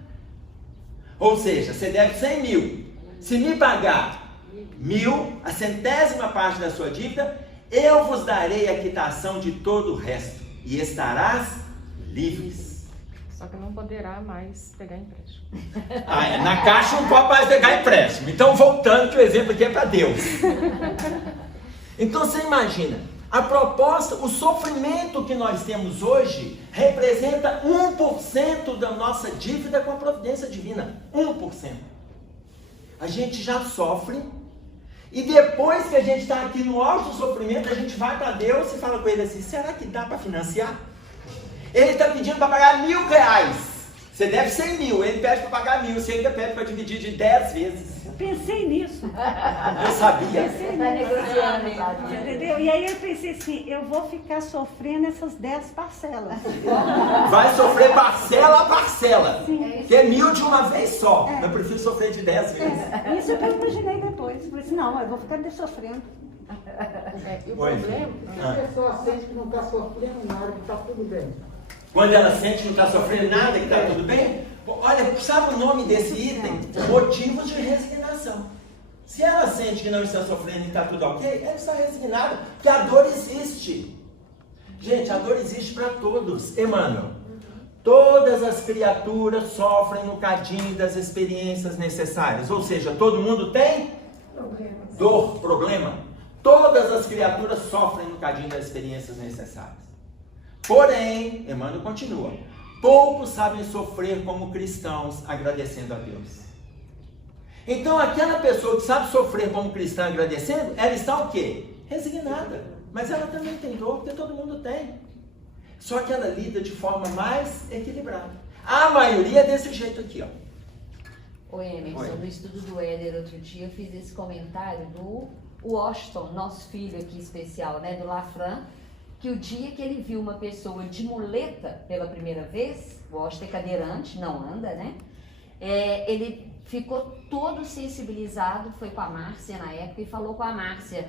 ou seja, você deve 100 mil, se me pagar 1.000, a 100ª parte da sua dívida, eu vos darei a quitação de todo o resto, e estarás livres. Só que não poderá mais pegar empréstimo. Na Caixa não pode mais pegar empréstimo. Então, voltando, que o exemplo aqui é para Deus. Então, você imagina, a proposta, o sofrimento que nós temos hoje representa 1% da nossa dívida com a providência divina. 1%. A gente já sofre, e depois que a gente está aqui no auge do sofrimento, a gente vai para Deus e fala com ele assim: será que dá para financiar? Ele está pedindo para pagar R$1.000. Você deve 100 mil, ele pede para pagar 1.000, você ainda pede para dividir de 10 vezes. Eu pensei nisso. Eu sabia. Pensei Tá nisso. negociando, sabe? Entendeu? E aí eu pensei assim, eu vou ficar sofrendo essas 10 parcelas. Vai sofrer parcela a parcela. Sim. Que é 1.000 de uma vez só. Eu prefiro sofrer de 10 vezes. Isso que eu imaginei depois. Falei assim, não, eu vou ficar sofrendo. E o Oi. problema... A pessoa sente que não está sofrendo nada, que está tudo bem. Quando ela sente que não está sofrendo nada, que está tudo bem, olha, sabe o nome desse item? Motivos de resignação. Se ela sente que não está sofrendo e está tudo ok, ela está resignada, porque a dor existe. Gente, a dor existe para todos. Emmanuel, todas as criaturas sofrem no cadinho das experiências necessárias. Ou seja, todo mundo tem dor, problema. Todas as criaturas sofrem no cadinho das experiências necessárias. Porém, Emmanuel continua, poucos sabem sofrer como cristãos agradecendo a Deus. Então, aquela pessoa que sabe sofrer como cristã agradecendo, ela está o quê? Resignada. Mas ela também tem dor, porque todo mundo tem. Só que ela lida de forma mais equilibrada. A maioria é desse jeito aqui, ó. Ô Emerson, Oi. no estudo do Éder outro dia, eu fiz esse comentário do Washington, nosso filho aqui especial, né, do Lafran, que o dia que ele viu uma pessoa de muleta pela primeira vez, o Washington é cadeirante, não anda, né, ele ficou todo sensibilizado, foi com a Márcia na época e falou com a Márcia: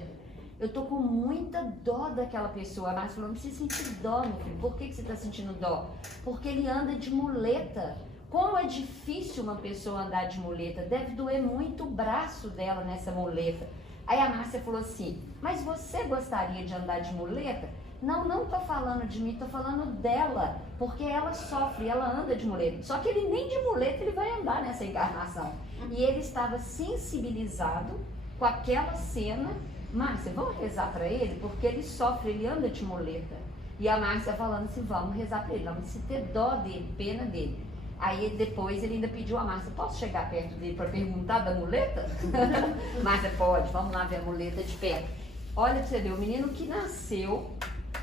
eu tô com muita dó daquela pessoa. A Márcia falou: não precisa sentir dó, meu filho. Por que você tá sentindo dó? Porque ele anda de muleta. Como é difícil uma pessoa andar de muleta, deve doer muito o braço dela nessa muleta. Aí a Márcia falou assim: mas você gostaria de andar de muleta? Não tô falando de mim, tô falando dela, porque ela sofre, ela anda de muleta. Só que ele nem de muleta ele vai andar nessa encarnação. E ele estava sensibilizado com aquela cena. Márcia, vamos rezar para ele, porque ele sofre, ele anda de muleta. E a Márcia falando assim: vamos rezar para ele, vamos se ter dó dele, pena dele. Aí depois ele ainda pediu a Márcia: posso chegar perto dele para perguntar da muleta? Márcia: pode, vamos lá ver a muleta de perto. Olha pra você ver, o menino que nasceu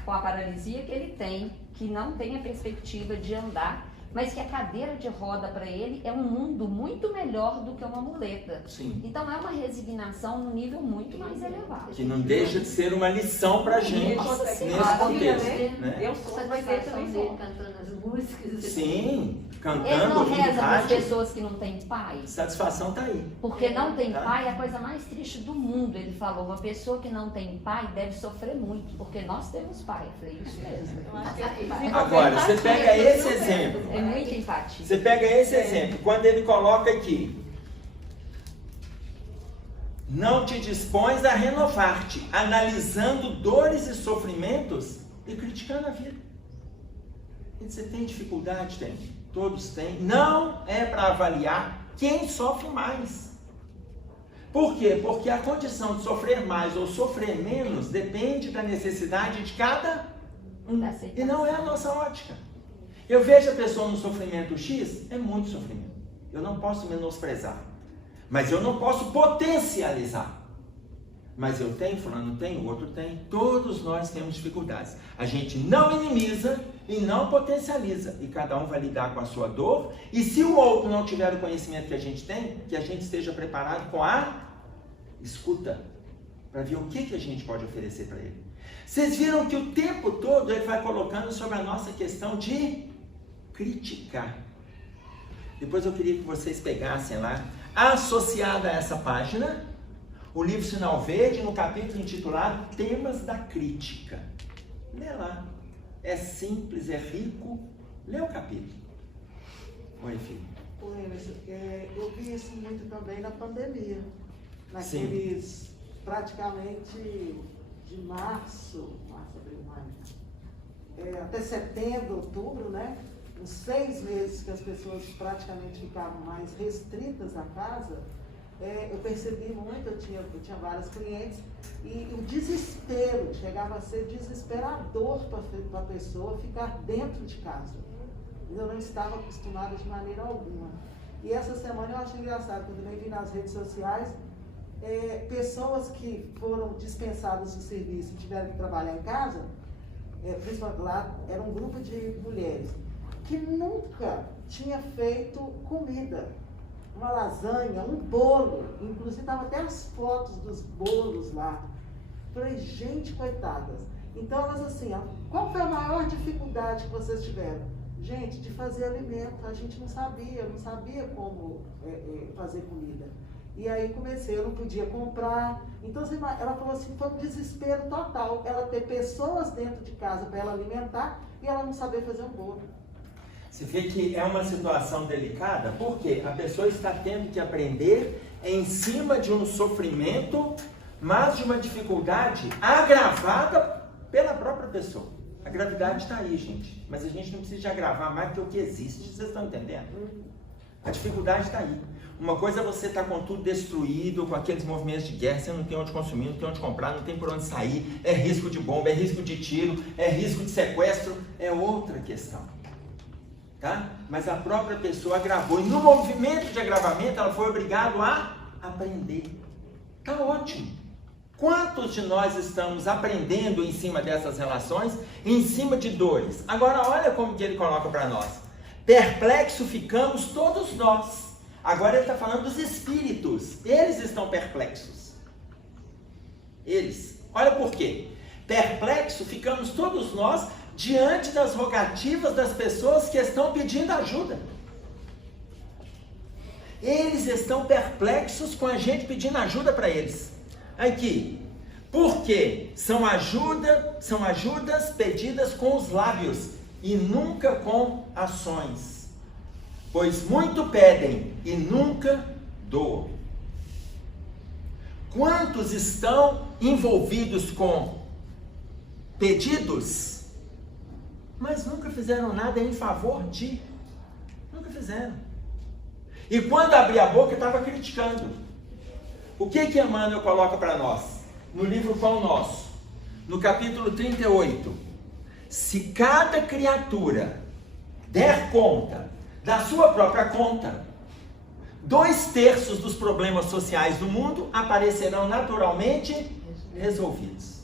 com a paralisia que ele tem, que não tem a perspectiva de andar, mas que a cadeira de roda para ele é um mundo muito melhor do que uma muleta. Sim. Então é uma resignação num nível muito mais elevado. Que não deixa de ser uma lição pra gente Nossa nesse Senhora, contexto, né? né? Eu sou, vai ver também dele sou. cantando as músicas. Sim, Ele cantando, não ouvindo reza para as rádio. pessoas que não têm pai. Satisfação tá aí. Porque não tem Tá. pai é a coisa mais triste do mundo. Ele falou: uma pessoa que não tem pai deve sofrer muito, porque nós temos pai. Eu falei: isso mesmo. Eu acho que é Agora, você pega esse exemplo. É muita empatia. Você pega esse exemplo, quando ele coloca aqui: não te dispões a renovar-te, analisando dores e sofrimentos e criticando a vida. E você tem dificuldade? Tem. Todos têm. Não é para avaliar quem sofre mais. Por quê? Porque a condição de sofrer mais ou sofrer menos depende da necessidade de cada um. E não é a nossa ótica. Eu vejo a pessoa no sofrimento X, é muito sofrimento. Eu não posso menosprezar. Mas eu não posso potencializar. Mas eu tenho, fulano tem, o outro tem. Todos nós temos dificuldades. A gente não minimiza e não potencializa. E cada um vai lidar com a sua dor. E se o outro não tiver o conhecimento que a gente tem, que a gente esteja preparado com a escuta. Para ver o que a gente pode oferecer para ele. Vocês viram que o tempo todo ele vai colocando sobre a nossa questão de criticar. Depois eu queria que vocês pegassem lá, associada a essa página, o livro Sinal Verde, no capítulo intitulado Temas da Crítica. Lê lá. É simples, é rico. Lê o capítulo. Oi, filho. Oi, Emerson. Eu vi isso muito também na pandemia. Naqueles, praticamente, de março, abril, maio, até setembro, outubro, né? Uns 6 meses que as pessoas praticamente ficavam mais restritas à casa, eu percebi muito, eu tinha vários clientes, e o desespero, chegava a ser desesperador para a pessoa ficar dentro de casa. Eu não estava acostumada de maneira alguma. E essa semana eu achei engraçado, quando eu vi nas redes sociais, pessoas que foram dispensadas do serviço e tiveram que trabalhar em casa, principalmente lá, era um grupo de mulheres que nunca tinha feito comida. Uma lasanha, um bolo, inclusive estavam até as fotos dos bolos lá. Falei, gente, coitadas. Então, elas assim, qual foi a maior dificuldade que vocês tiveram? Gente, de fazer alimento. A gente não sabia como fazer comida. E aí comecei, eu não podia comprar. Então, ela falou assim, foi um desespero total. Ela ter pessoas dentro de casa para ela alimentar e ela não saber fazer um bolo. Você vê que é uma situação delicada, porque a pessoa está tendo que aprender em cima de um sofrimento, mas de uma dificuldade agravada pela própria pessoa. A gravidade está aí, gente, mas a gente não precisa de agravar mais do que o que existe, vocês estão entendendo? A dificuldade está aí. Uma coisa é você estar com tudo destruído, com aqueles movimentos de guerra, você não tem onde consumir, não tem onde comprar, não tem por onde sair, é risco de bomba, é risco de tiro, é risco de sequestro, é outra questão. Tá? Mas a própria pessoa agravou, e no movimento de agravamento ela foi obrigada a aprender. Tá ótimo. Quantos de nós estamos aprendendo em cima dessas relações, em cima de dores? Agora olha como que ele coloca para nós. Perplexo ficamos todos nós. Agora ele está falando dos espíritos. Eles estão perplexos. Eles. Olha por quê. Perplexo ficamos todos nós diante das rogativas das pessoas que estão pedindo ajuda. Eles estão perplexos com a gente pedindo ajuda para eles. Aqui, porque são ajudas pedidas com os lábios e nunca com ações. Pois muito pedem e nunca doam. Quantos estão envolvidos com pedidos, mas nunca fizeram nada em favor de? Nunca fizeram. E quando abri a boca, estava criticando. O que Emmanuel coloca para nós? No livro Pão Nosso, no capítulo 38. Se cada criatura der conta da sua própria conta, 2/3 dos problemas sociais do mundo aparecerão naturalmente resolvidos.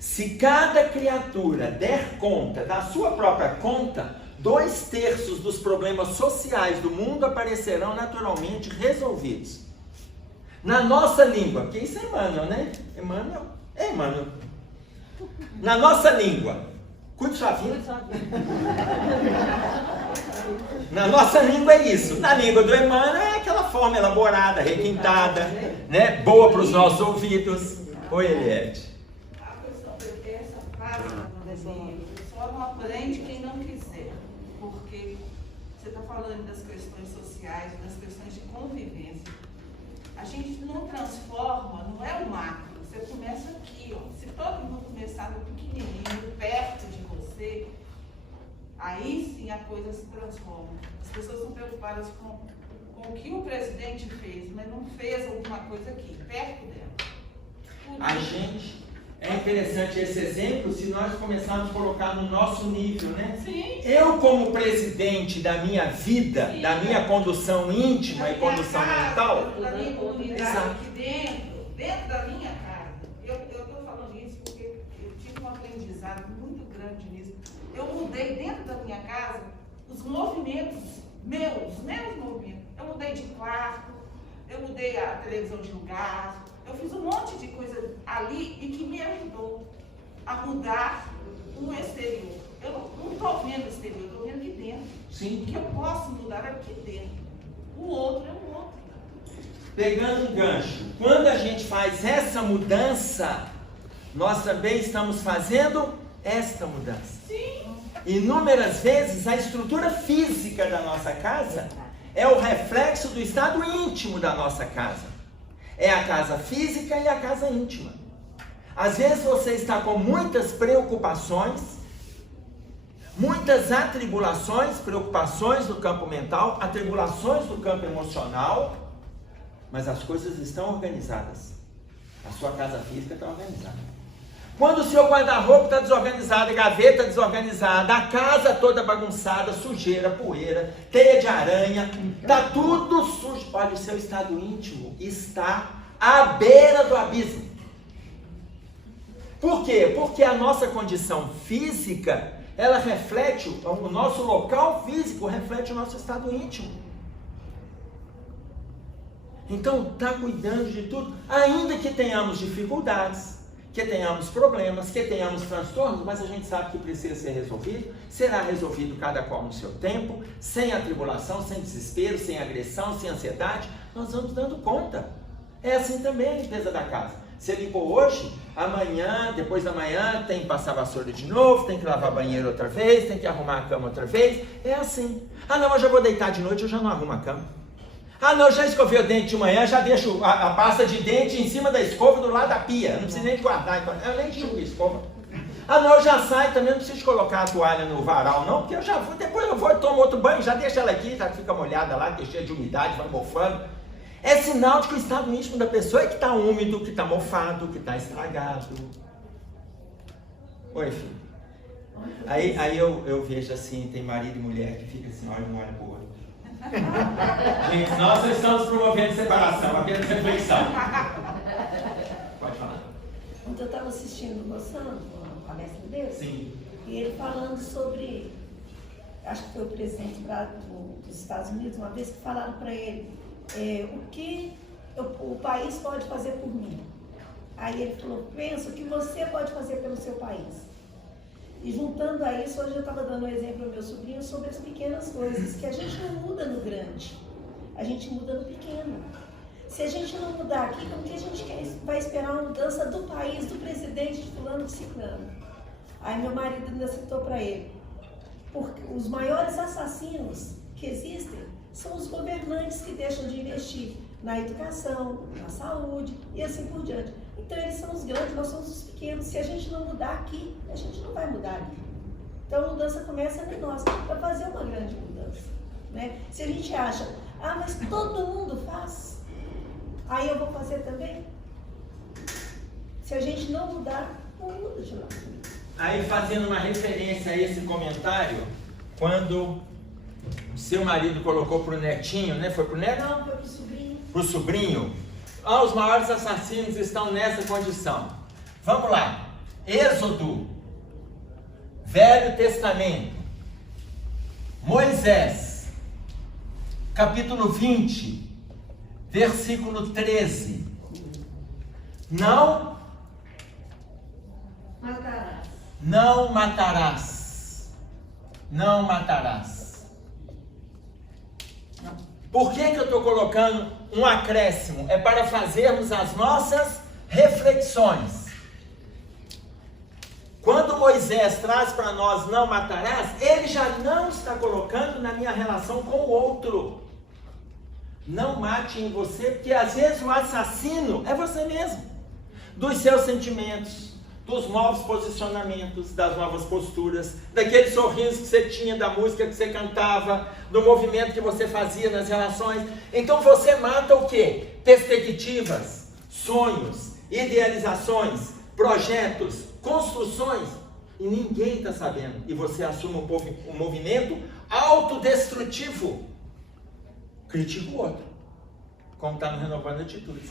Se cada criatura der conta da sua própria conta, 2/3 dos problemas sociais do mundo aparecerão naturalmente resolvidos. Na nossa língua, porque isso é Emmanuel, né? Emmanuel. Na nossa língua, cuide sua vida. Na nossa língua é isso. Na língua do Emmanuel é aquela forma elaborada, requintada, né? Boa para os nossos ouvidos. Oi, Eliette. Só não aprende quem não quiser, porque você está falando das questões sociais, das questões de convivência. A gente não transforma, não é o macro, você começa aqui, ó. Se todo mundo começar no pequenininho, perto de você, aí sim a coisa se transforma. As pessoas estão preocupadas com o que o presidente fez, mas não fez alguma coisa aqui, perto dela. A gente... É interessante esse exemplo se nós começarmos a colocar no nosso nível, né? Sim. Eu, como presidente da minha vida, sim, da minha condução íntima e condução mental, da minha comunidade, exato, aqui dentro da minha casa. Eu estou falando isso porque eu tive um aprendizado muito grande nisso. Eu mudei dentro da minha casa os movimentos meus movimentos. Eu mudei de quarto, eu mudei a televisão de lugar. Eu fiz um monte de coisa ali e que me ajudou a mudar o exterior. Eu não estou vendo o exterior, eu estou vendo que Sim. O que eu posso mudar aqui dentro. O outro é o outro. Pegando um gancho, quando a gente faz essa mudança, nós também estamos fazendo esta mudança. Sim. Inúmeras vezes a estrutura física da nossa casa é o reflexo do estado íntimo da nossa casa. É a casa física e a casa íntima. Às vezes você está com muitas preocupações, muitas atribulações, preocupações do campo mental, atribulações do campo emocional, mas as coisas estão organizadas. A sua casa física está organizada. Quando o seu guarda-roupa está desorganizado, a gaveta desorganizada, a casa toda bagunçada, sujeira, poeira, teia de aranha, está tudo sujo. Olha, o seu estado íntimo está à beira do abismo. Por quê? Porque a nossa condição física, ela reflete, o nosso local físico reflete o nosso estado íntimo. Então, está cuidando de tudo, ainda que tenhamos dificuldades, que tenhamos problemas, que tenhamos transtornos, mas a gente sabe que precisa ser resolvido, será resolvido cada qual no seu tempo, sem atribulação, sem desespero, sem agressão, sem ansiedade, nós vamos dando conta. É assim também a limpeza da casa. Você limpou hoje, amanhã, depois da manhã, tem que passar a vassoura de novo, tem que lavar banheiro outra vez, tem que arrumar a cama outra vez, é assim. Ah não, eu já vou deitar de noite, eu já não arrumo a cama. Ah não, já escovei o dente de manhã, já deixo a pasta de dente em cima da escova do lado da pia. Não preciso nem de guardar, eu nem enxugo a escova. Ah não, eu já saio também, não preciso colocar a toalha no varal não, porque eu já vou, depois eu vou e tomo outro banho, já deixo ela aqui, já fica molhada lá, que é cheia de umidade, vai mofando. É sinal de que o estado íntimo da pessoa é que está úmido, que está mofado, que está estragado. Oi, filho. Aí eu vejo assim, tem marido e mulher que fica assim, olha um olho pro outro. Gente, nós estamos promovendo separação, apenas reflexão. Pode falar. Ontem eu estava assistindo o Bolsonaro, a palestra dele, Sim. e ele falando sobre, acho que foi o presidente dos Estados Unidos, uma vez que falaram para ele, o que o país pode fazer por mim. Aí ele falou, pensa o que você pode fazer pelo seu país. E juntando a isso, hoje eu estava dando um exemplo ao meu sobrinho sobre as pequenas coisas, que a gente não muda no grande, a gente muda no pequeno. Se a gente não mudar aqui, como que a gente vai esperar uma mudança do país, do presidente, de fulano, de ciclano? Aí meu marido ainda citou para ele, porque os maiores assassinos que existem são os governantes que deixam de investir na educação, na saúde e assim por diante. Então eles são os grandes, nós somos os pequenos. Se a gente não mudar aqui, a gente não vai mudar ali. Então a mudança começa em nós, para fazer uma grande mudança. Né? Se a gente acha, mas todo mundo faz, aí eu vou fazer também. Se a gente não mudar, não muda de lá. Aí fazendo uma referência a esse comentário, quando o seu marido colocou pro netinho, né? Foi pro neto? Não, foi pro sobrinho. Pro sobrinho. Os maiores assassinos estão nessa condição. Vamos lá. Êxodo, Velho Testamento, Moisés, capítulo 20, versículo 13. Não matarás. Não matarás. Não matarás. Por que eu estou colocando um acréscimo? É para fazermos as nossas reflexões. Quando Moisés traz para nós não matarás, ele já não está colocando na minha relação com o outro. Não mate em você, porque às vezes o assassino é você mesmo. Dos seus sentimentos, dos novos posicionamentos, das novas posturas, daquele sorriso que você tinha, da música que você cantava, do movimento que você fazia nas relações. Então você mata o quê? Perspectivas, sonhos, idealizações, projetos, construções, e ninguém está sabendo. E você assume um movimento autodestrutivo. Critica o outro, como está no Renovando Atitudes.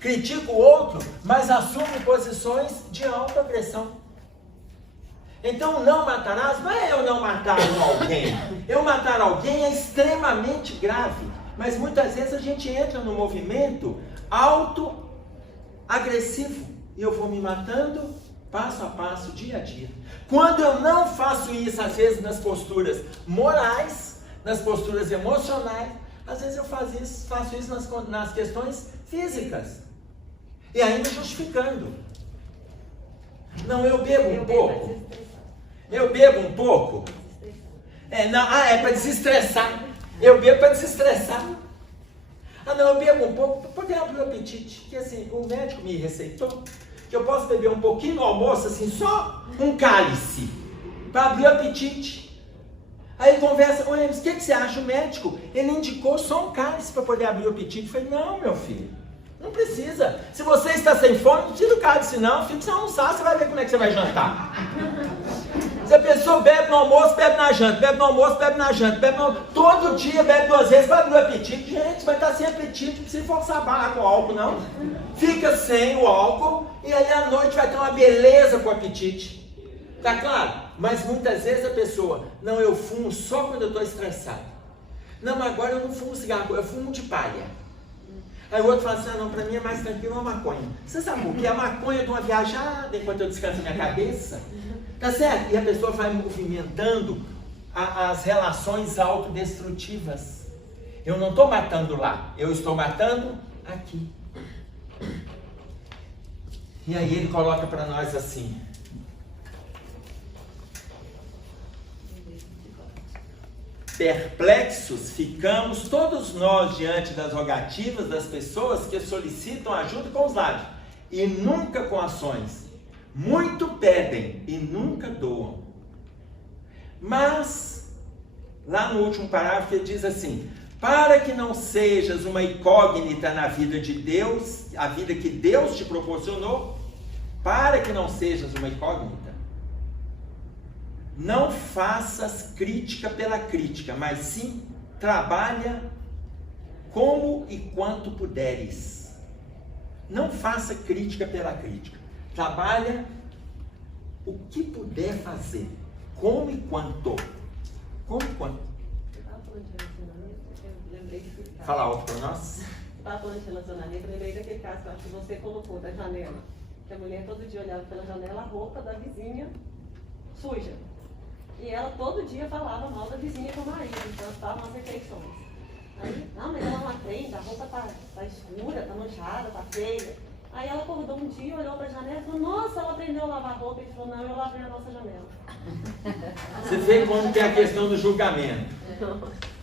Critica o outro, mas assume posições de autoagressão. Então, não matarás não é eu não matar alguém. Eu matar alguém é extremamente grave. Mas muitas vezes a gente entra no movimento autoagressivo. E eu vou me matando passo a passo, dia a dia. Quando eu não faço isso, às vezes nas posturas morais, nas posturas emocionais, às vezes eu faço isso nas questões físicas. E ainda justificando. Não, eu bebo um pouco. Eu bebo um pouco. É para desestressar. Eu bebo para desestressar. Ah, não, eu bebo um pouco para poder abrir o apetite. Que assim, o médico me receitou que eu posso beber um pouquinho no almoço, assim, só um cálice, para abrir o apetite. Aí conversa, oi, mas o que você acha? O médico, ele indicou só um cálice para poder abrir o apetite. Eu falei, não, meu filho, não precisa. Se você está sem fome, não tira o cálice não, filho, você almoçar, você vai ver como é que você vai jantar. Se a pessoa bebe no almoço, bebe na janta, bebe no almoço, bebe na janta, todo dia bebe 2 vezes para abrir o apetite. Gente, vai estar sem apetite, não precisa forçar a barra com álcool, não. Fica sem o álcool e aí à noite vai ter uma beleza com o apetite. Tá claro? Mas muitas vezes a pessoa, não, eu fumo só quando eu estou estressado. Não, mas agora eu não fumo cigarro, eu fumo de palha. Aí o outro fala assim, não, para mim é mais tranquilo uma maconha. Você sabe o que? A maconha de uma viajada enquanto eu descanso minha cabeça. Tá certo? E a pessoa vai movimentando as relações autodestrutivas. Eu não estou matando lá, eu estou matando aqui. E aí ele coloca para nós assim. Perplexos ficamos todos nós diante das rogativas das pessoas que solicitam ajuda com os lábios e nunca com ações. Muito pedem e nunca doam. Mas, lá no último parágrafo ele diz assim, para que não sejas uma incógnita na vida de Deus, a vida que Deus te proporcionou, para que não sejas uma incógnita, não faças crítica pela crítica, mas sim trabalha como e quanto puderes. Não faça crítica pela crítica. Trabalha o que puder fazer. Como e quanto. Como e quanto. Eu estava falando de relacionamento, eu lembrei desse caso. Fala alto para nós. Eu estava falando de relacionamento, eu lembrei daquele caso que eu acho que você colocou da janela. Que a mulher todo dia olhava pela janela a roupa da vizinha suja. E ela todo dia falava mal da vizinha com o marido, então elas estavam nas refeições. Aí, não, mas ela não atende, a roupa tá escura, tá manchada, tá feia. Aí ela acordou um dia, olhou para a janela e falou, nossa, ela aprendeu a lavar roupa. E falou, não, eu lavei a nossa janela. Você vê como tem a questão do julgamento.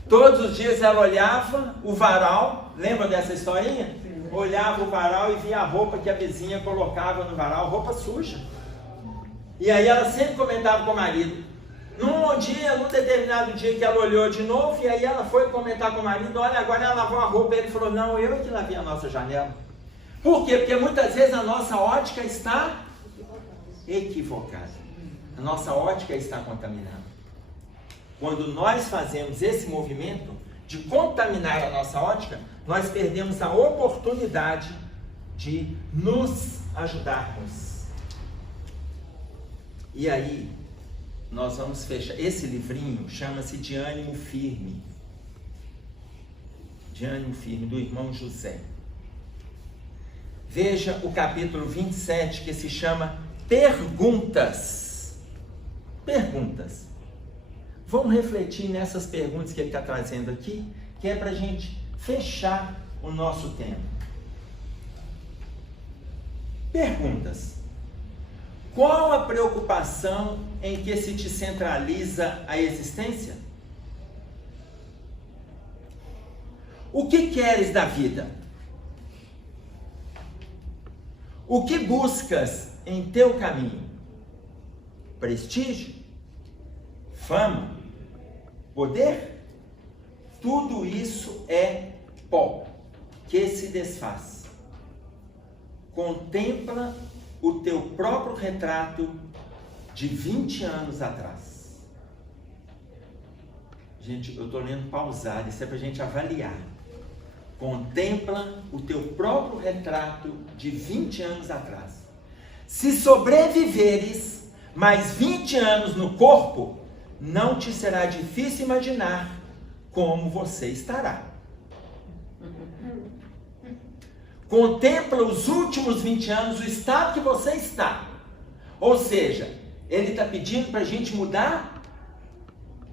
Todos os dias ela olhava o varal, lembra dessa historinha? Sim. Olhava o varal e via a roupa que a vizinha colocava no varal, roupa suja. E aí ela sempre comentava com o marido. Num determinado dia que ela olhou de novo, e aí ela foi comentar com o marido, olha, agora ela lavou a roupa, e ele falou, não, eu é que lavei a nossa janela. Por quê? Porque muitas vezes a nossa ótica está equivocada. A nossa ótica está contaminada. Quando nós fazemos esse movimento de contaminar a nossa ótica, nós perdemos a oportunidade de nos ajudarmos. E aí, nós vamos fechar. Esse livrinho chama-se De Ânimo Firme. De Ânimo Firme, do irmão José. Veja o capítulo 27, que se chama Perguntas. Perguntas. Vamos refletir nessas perguntas que ele está trazendo aqui, que é para a gente fechar o nosso tempo. Perguntas. Qual a preocupação em que se te centraliza a existência? O que queres da vida? O que buscas em teu caminho? Prestígio? Fama? Poder? Tudo isso é pó que se desfaz. Contempla o teu próprio retrato de 20 anos atrás. Gente, eu estou lendo pausado, isso é para a gente avaliar. Contempla o teu próprio retrato de 20 anos atrás. Se sobreviveres mais 20 anos no corpo, não te será difícil imaginar como você estará. Contempla os últimos 20 anos, o estado que você está. Ou seja, ele está pedindo para a gente mudar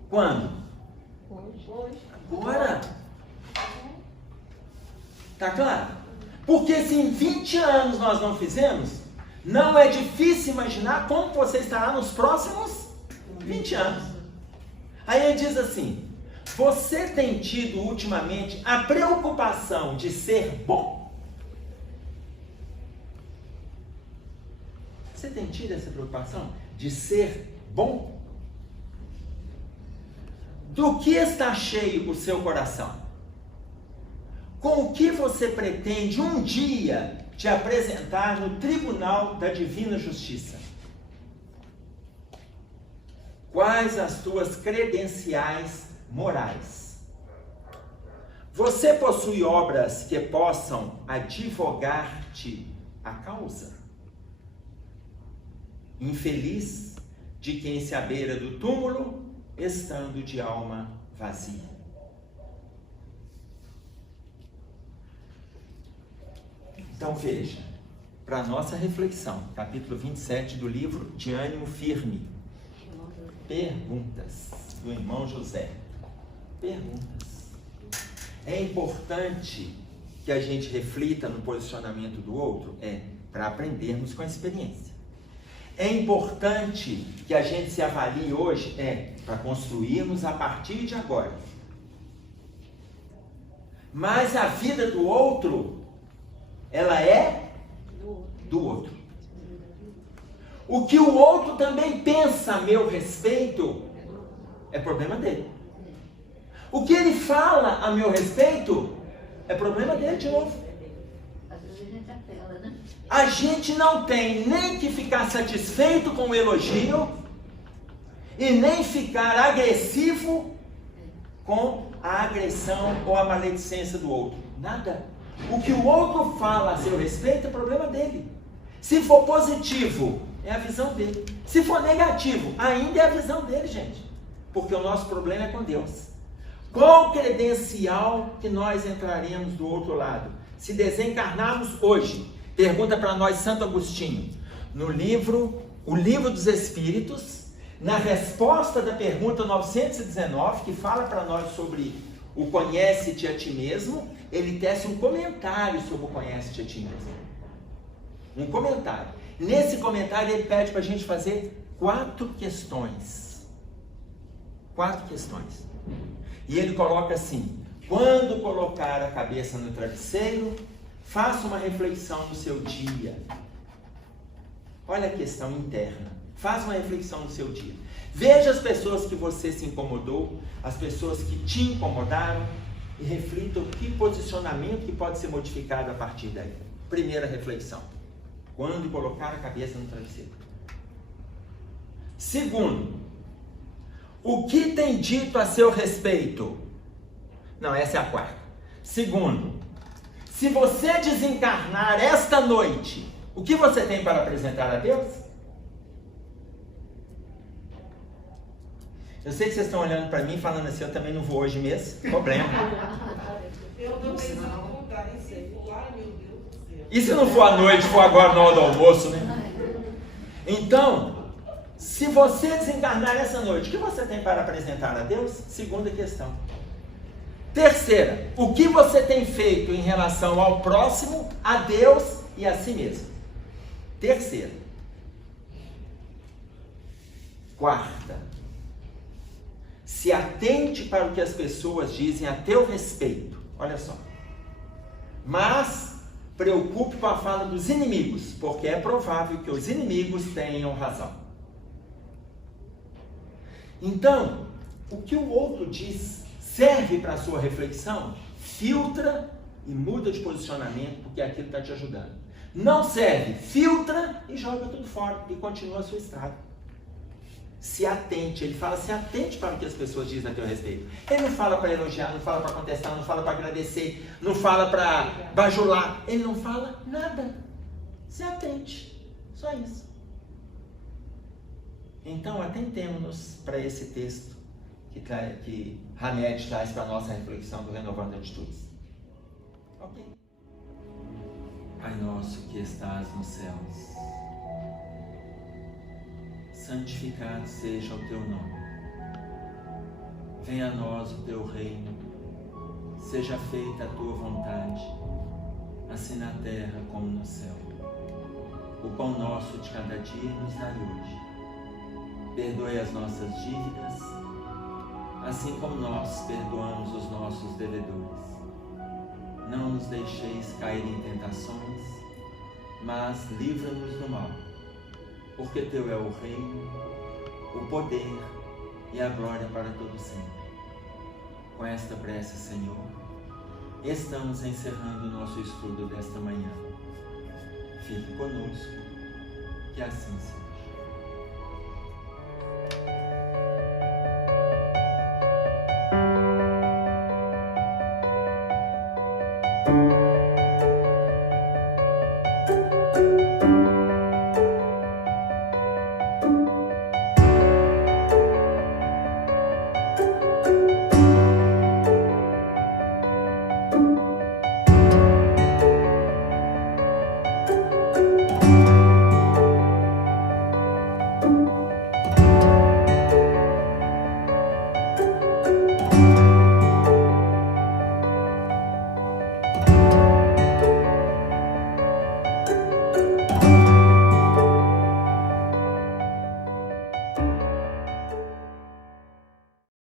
quando? Hoje. Agora. Tá claro? Porque se em 20 anos nós não fizemos, não é difícil imaginar como você estará nos próximos 20 anos. Aí ele diz assim: você tem tido ultimamente a preocupação de ser bom? Você tem tido essa preocupação de ser bom? Do que está cheio o seu coração? Com o que você pretende um dia te apresentar no tribunal da divina justiça? Quais as tuas credenciais morais? Você possui obras que possam advogar-te a causa? Infeliz de quem se abeira do túmulo, estando de alma vazia. Então veja, para a nossa reflexão, capítulo 27 do livro De Ânimo Firme. Perguntas do irmão José. Perguntas. É importante que a gente reflita no posicionamento do outro? Para aprendermos com a experiência. É importante que a gente se avalie hoje? Para construirmos a partir de agora. Mas a vida do outro, ela é do outro. O que o outro também pensa a meu respeito é problema dele. O que ele fala a meu respeito é problema dele de novo. Às vezes a gente apela, né? A gente não tem nem que ficar satisfeito com o elogio e nem ficar agressivo com a agressão ou a maledicência do outro. Nada. O que o outro fala a seu respeito é problema dele. Se for positivo, é a visão dele. Se for negativo, ainda é a visão dele, gente. Porque o nosso problema é com Deus. Qual credencial que nós entraremos do outro lado? Se desencarnarmos hoje, pergunta para nós Santo Agostinho, no livro, o Livro dos Espíritos, na resposta da pergunta 919, que fala para nós sobre o conhece-te a ti mesmo, ele tece um comentário sobre o conhece-te a ti mesmo. Um comentário. Nesse comentário ele pede para a gente fazer 4 questões. 4 questões. E ele coloca assim: quando colocar a cabeça no travesseiro, faça uma reflexão no seu dia. Olha a questão interna. Faça uma reflexão no seu dia. Veja as pessoas que você se incomodou, as pessoas que te incomodaram, e reflita o que posicionamento que pode ser modificado a partir daí. Primeira reflexão: quando colocar a cabeça no travesseiro. Segundo, o que tem dito a seu respeito? Não, essa é a 4ª. Segundo, se você desencarnar esta noite, o que você tem para apresentar a Deus? Eu sei que vocês estão olhando para mim falando assim: eu também não vou hoje mesmo. Problema. Eu também não vou lugar em circular, meu Deus do céu. E se não for à noite, for agora na hora do almoço, né? Então, se você desencarnar essa noite, o que você tem para apresentar a Deus? Segunda questão. Terceira, o que você tem feito em relação ao próximo, a Deus e a si mesmo? Terceira. 4ª, se atente para o que as pessoas dizem a teu respeito. Olha só. Mas preocupe com a fala dos inimigos, porque é provável que os inimigos tenham razão. Então, o que o outro diz serve para a sua reflexão? Filtra e muda de posicionamento, porque aquilo está te ajudando. Não serve, filtra e joga tudo fora e continua a sua estrada. Se atente, ele fala: se atente para o que as pessoas dizem a teu respeito. Ele não fala para elogiar, não fala para contestar, não fala para agradecer, não fala para bajular, ele não fala nada. Se atente, só isso. Então atentemos-nos para esse texto que Hamed traz para a nossa reflexão do Renovando Atitudes. Ok? Pai nosso que estás nos céus, santificado seja o teu nome. Venha a nós o teu reino, seja feita a tua vontade, assim na terra como no céu. O pão nosso de cada dia nos dai hoje. Perdoe as nossas dívidas, assim como nós perdoamos os nossos devedores. Não nos deixeis cair em tentações, mas livra-nos do mal, porque teu é o reino, o poder e a glória para todo sempre. Com esta prece, Senhor, estamos encerrando o nosso estudo desta manhã. Fique conosco, que assim seja.